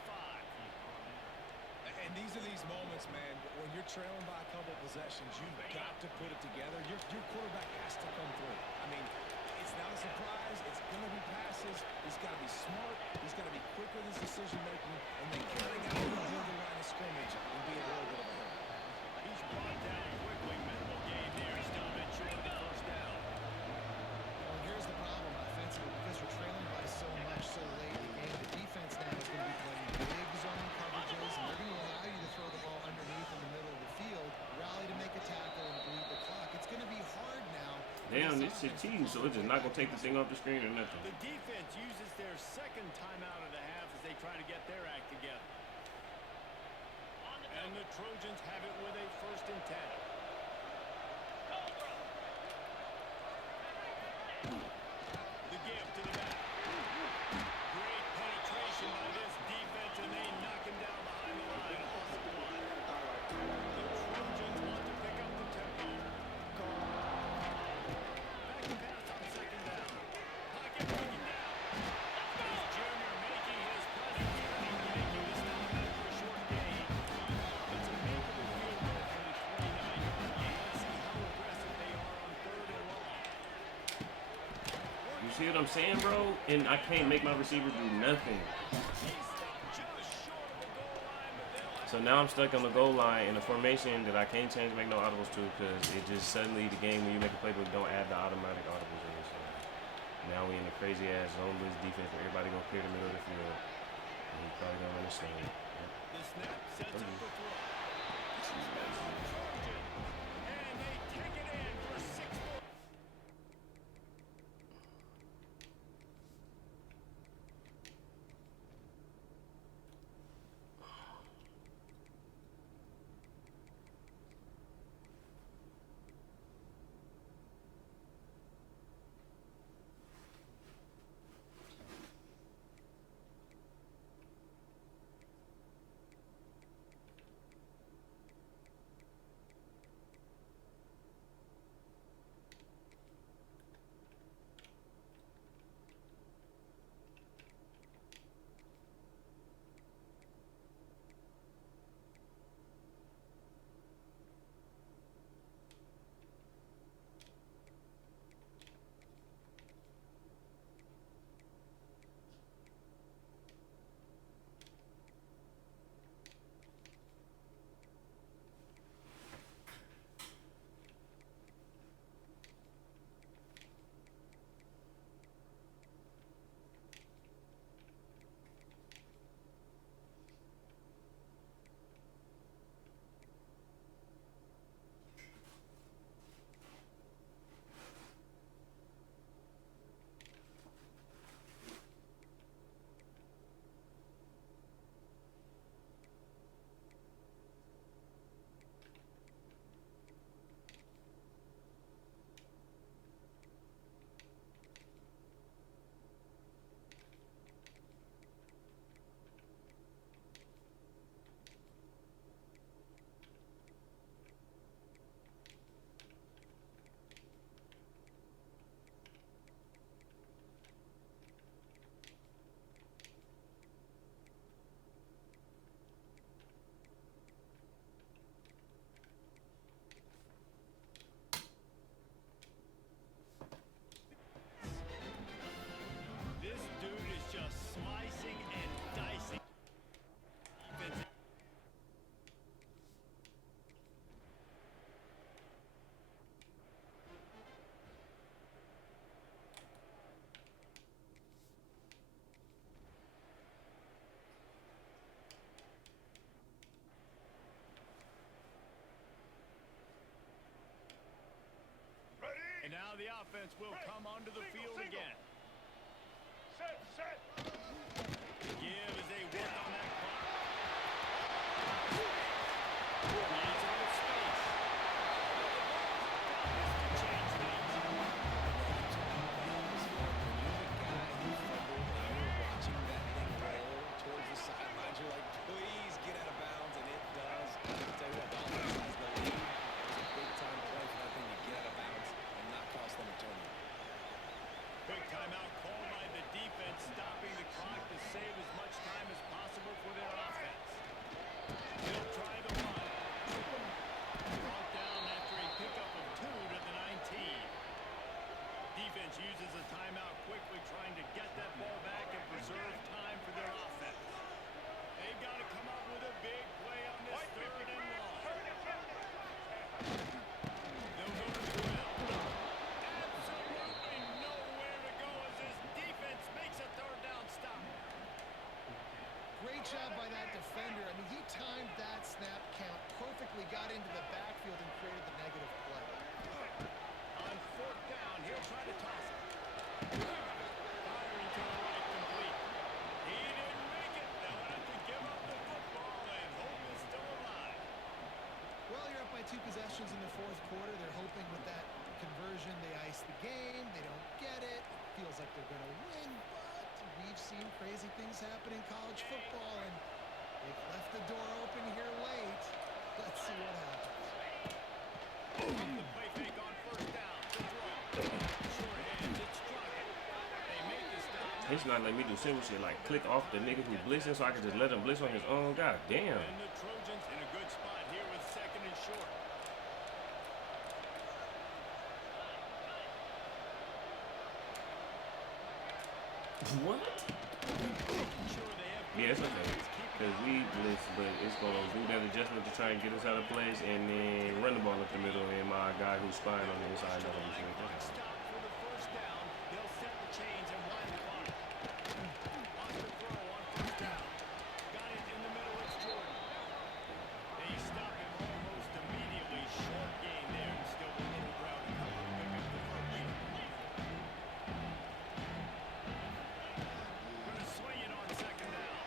And these are these moments, man, when you're trailing by a couple possessions, you've got to put it together. Your quarterback has to come through. I mean, it's not a surprise. It's going to be passes. He's got to be smart. He's got to be quick with his decision-making. And they kind of got to build the line of scrimmage and be a little bit of a hurt. He's brought down quickly. Minimal gain there. Still a bit short of the first down. Well, here's the problem offensively, because we're trailing by so much so late in the game. The defense now is going to be playing big zone coverages, and they're going to allow you to throw the ball underneath in the middle of the field, rally to make a tackle, and bleed the clock. It's going to be hard now. Damn, this shit cheating, so it's just not gonna take the thing off the screen or nothing. The defense uses their second timeout of the half as they try to get their act together. And the Trojans have it with a 1st and 10. The give to the back. Great penetration by this defense, and they knock him down behind the line. Awesome play. The Trojans want to pick up the tempo. Back to pass on 2nd down. Pocket breaking down. Here's Junior making his presence felt, making the stop after a short gain. It's a makeable field goal from the 29-yard line. Let's see how aggressive they are on 3rd and long. You see what I'm saying, bro? And I can't make my receiver do nothing. So now I'm stuck on the goal line in a formation that I can't change, make no audibles to, because it just suddenly the game when you make a playbook don't add the automatic audibles in. So now we in a crazy ass zone blitz defense where everybody gonna clear the middle of the field, and he probably gonna run the sling. The snap sets up the throw. And they take it in for 6 points. And now the offense will come onto the field again. Set, set. Give as they work on that clock. Needs a little space. To change things. When you're the guy who fumbled and you're watching that thing roll towards the sidelines, you're like, please get out of bounds, and it does. I can tell you what, the offense has the lead. It's a big-time play for that thing to get out of bounds and not cost them a turnover. Quick timeout called by the defense, stopping the clock to save as much time as possible for their offense. They'll try the run. he got into the backfield and created the negative play. On fourth down, he'll try to toss it. Firing to the right, complete. He didn't make it. They'll have to give up the football, and hope is still alive. Well, you're up by 2 possessions in the fourth quarter. They're hoping with that conversion they ice the game. They don't get it. Feels like they're going to win, but we've seen crazy things happen in college football, and they've left the door open here late. Let's see what happens. The play fake on first down. The throw. Sure hands. It's Crockett. They make the stop. It's not letting me do simple shit like click off the nigga who's blitzing so I can just let him blitz on his own. God damn. And the Trojans in a good spot here with second and short. What? Sure, they have Yeah, it's okay. Because we blitz, but it's going to do that adjustment to try and get us out of place and then run the ball up the middle. And my guy who's spying on the inside, not on the shit. stop for the first down. They'll set the chains and wind the clock. On the throw on first down. Got it in the middle. It's Jordan. They stop him almost immediately. Short gain there and still a little ground to cover to pick up the first. Gonna swing it on second down.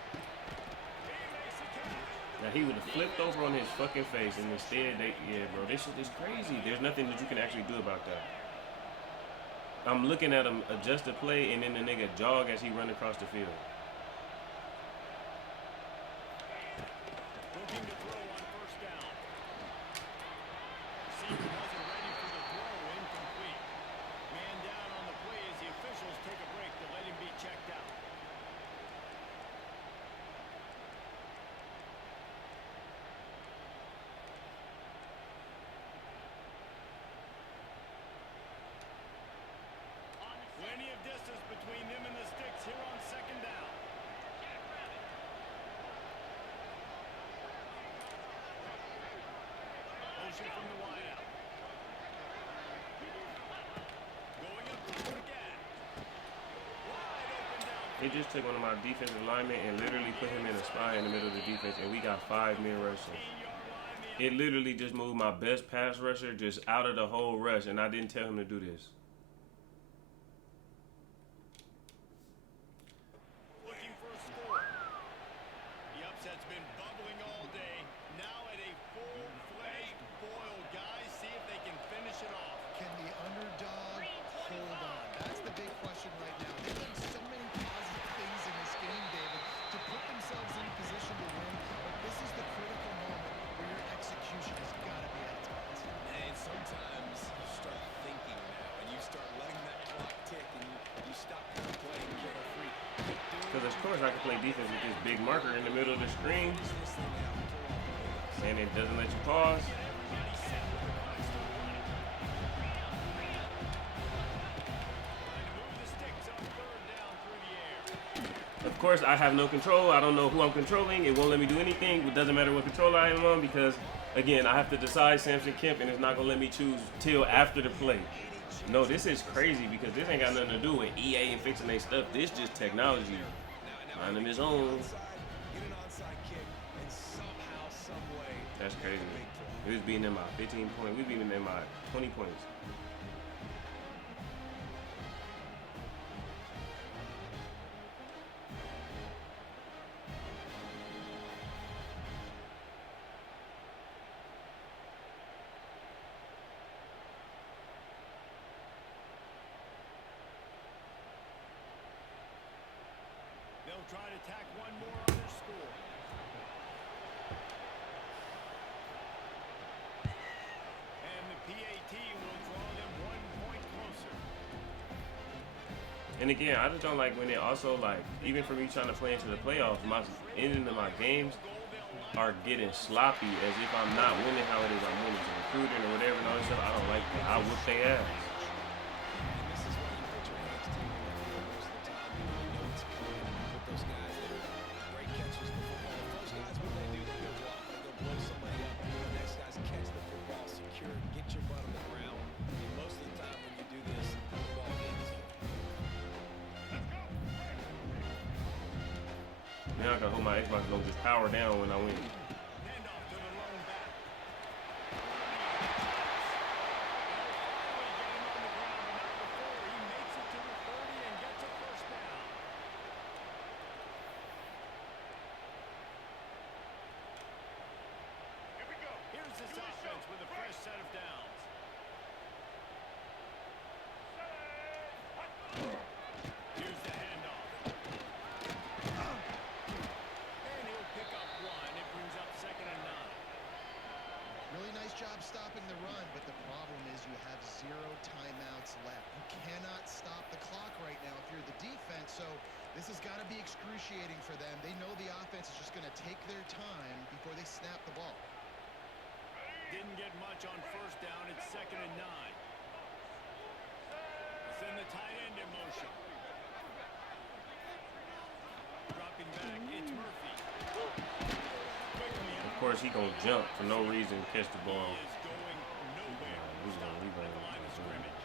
He makes the catch. Now he would have flipped over on his fucking face and instead yeah, bro, this shit is crazy. There's nothing that you can actually do about that. I'm looking at him adjust the play and then the nigga jog as he run across the field. Looking to throw on first down. Receiver wasn't ready for the throw. Incomplete. Man down on the play as the officials take a break to let him be checked out. Plenty of distance between them and the sticks here on second down. Motion from the wideout. Going up to it again. Wide open down. They just took one of my defensive linemen and literally put him in a spy in the middle of the defense and we got 5 men rushing. It literally just moved my best pass rusher just out of the whole rush and I didn't tell him to do this. Looking for a score. The upset's been bubbling all day. Now at a full-fledged boil. Guys, see if they can finish it off. Can the underdog hold on? That's the big question right now. They've done so many positive things in this game, David, to put themselves in position to win. But this is the critical moment where your execution has got to be at its best. And sometimes you start thinking now, and you start letting that clock tick, and you stop playing carefree. Because of course I can play defense with this big marker in the middle of the screen and it doesn't let you pause. Of course, I have no control. I don't know who I'm controlling. It won't let me do anything. It doesn't matter what control I am on because, again, I have to decide Samson Kemp, and it's not going to let me choose till after the play. No, this is crazy because this ain't got nothing to do with EA and fixing their stuff. This just technology. Minding his own. That's crazy. We was beating them by 15 points. We beating them by 20 points. They'll try to tack one more on their score. And the PAT will draw them 1 point closer. And again, I just don't like when they also like, even for me trying to play into the playoffs, my ending of my games are getting sloppy as if I'm not winning how it is I'm winning. So recruiting or whatever and all this stuff, I don't like that. I whoop their ass. Now I can hold my Xbox and just power down when I win. Handoff to the lone back. excruciating for them. They know the offense is just going to take their time before they snap the ball. Didn't get much on first down. It's 2nd and 9. Send the tight end in motion. Dropping back, it's Murphy. Quickly Of course, he gonna jump for no reason, catch the ball. He is going nowhere. He's gonna Stopped rebound. at the line of scrimmage.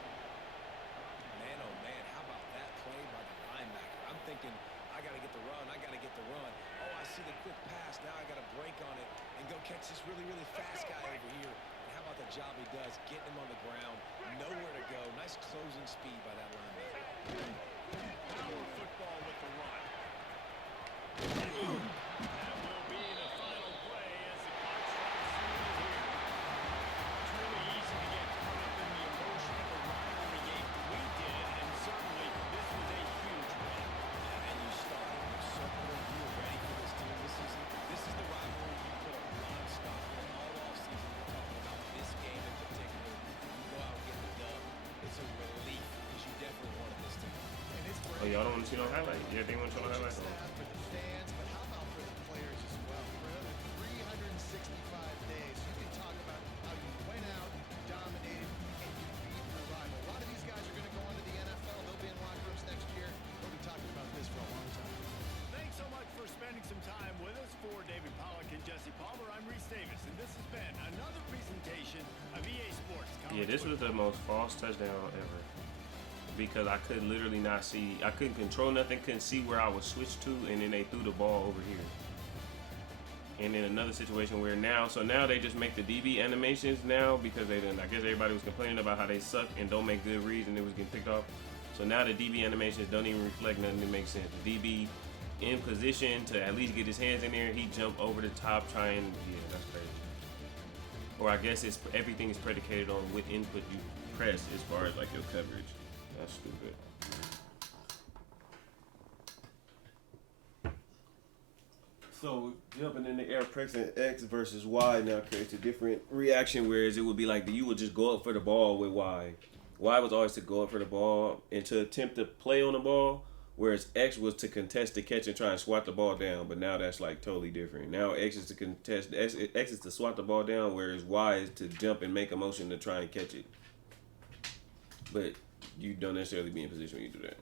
Man, oh man, how about that play by the linebacker? I'm thinking, I got to get the run, I got to get the run. Oh, I see the quick pass, now I got to break on it and go catch this really, really fast guy over here. And how about the job he does, getting him on the ground, nowhere to go. Nice closing speed by that linebacker. Power football with the run. That will be the final play as the clock stops here. It's really easy to get caught up in the emotion of a rivalry game. We did, and certainly this was a huge win. And you started, you circled, you were ready for this team. This is the rivalry you put a lot of stock in all offseason. We're talking about this game in particular. You go out and get the dub. It's a relief because you definitely wanted this team. And it's Oh, y'all don't want to see no highlight? Yeah, they want to show no highlight. staff, for the fans, but how about for the players as well? For another 365 days, you can talk about how you went out, you dominated, and you beat your rival. A lot of these guys are going to go on to the NFL. They'll be in locker rooms next year. They'll be talking about this for a long time. Thanks so much for spending some time with us. For David Pollack and Jesse Palmer, I'm Reese Davis, and this has been another presentation of EA Sports. Yeah, this was the most false touchdown ever. Because I could literally not see, I couldn't control nothing, couldn't see where I was switched to, and then they threw the ball over here. And then another situation where now they just make the DB animations now because they didn't, I guess everybody was complaining about how they suck and don't make good reads and it was getting picked off. So now the DB animations don't even reflect nothing that makes sense. The DB in position to at least get his hands in there, he jumped over the top trying, yeah, that's crazy. Or I guess everything is predicated on what input you press as far as like your coverage. That's stupid. So jumping in the air, pressing X versus Y now creates a different reaction. Whereas it would be like you would just go up for the ball with Y. Y was always to go up for the ball and to attempt to play on the ball. Whereas X was to contest the catch and try and swat the ball down. But now that's like totally different. Now X is to contest. X is to swat the ball down. Whereas Y is to jump and make a motion to try and catch it. But you don't necessarily be in position when you do that.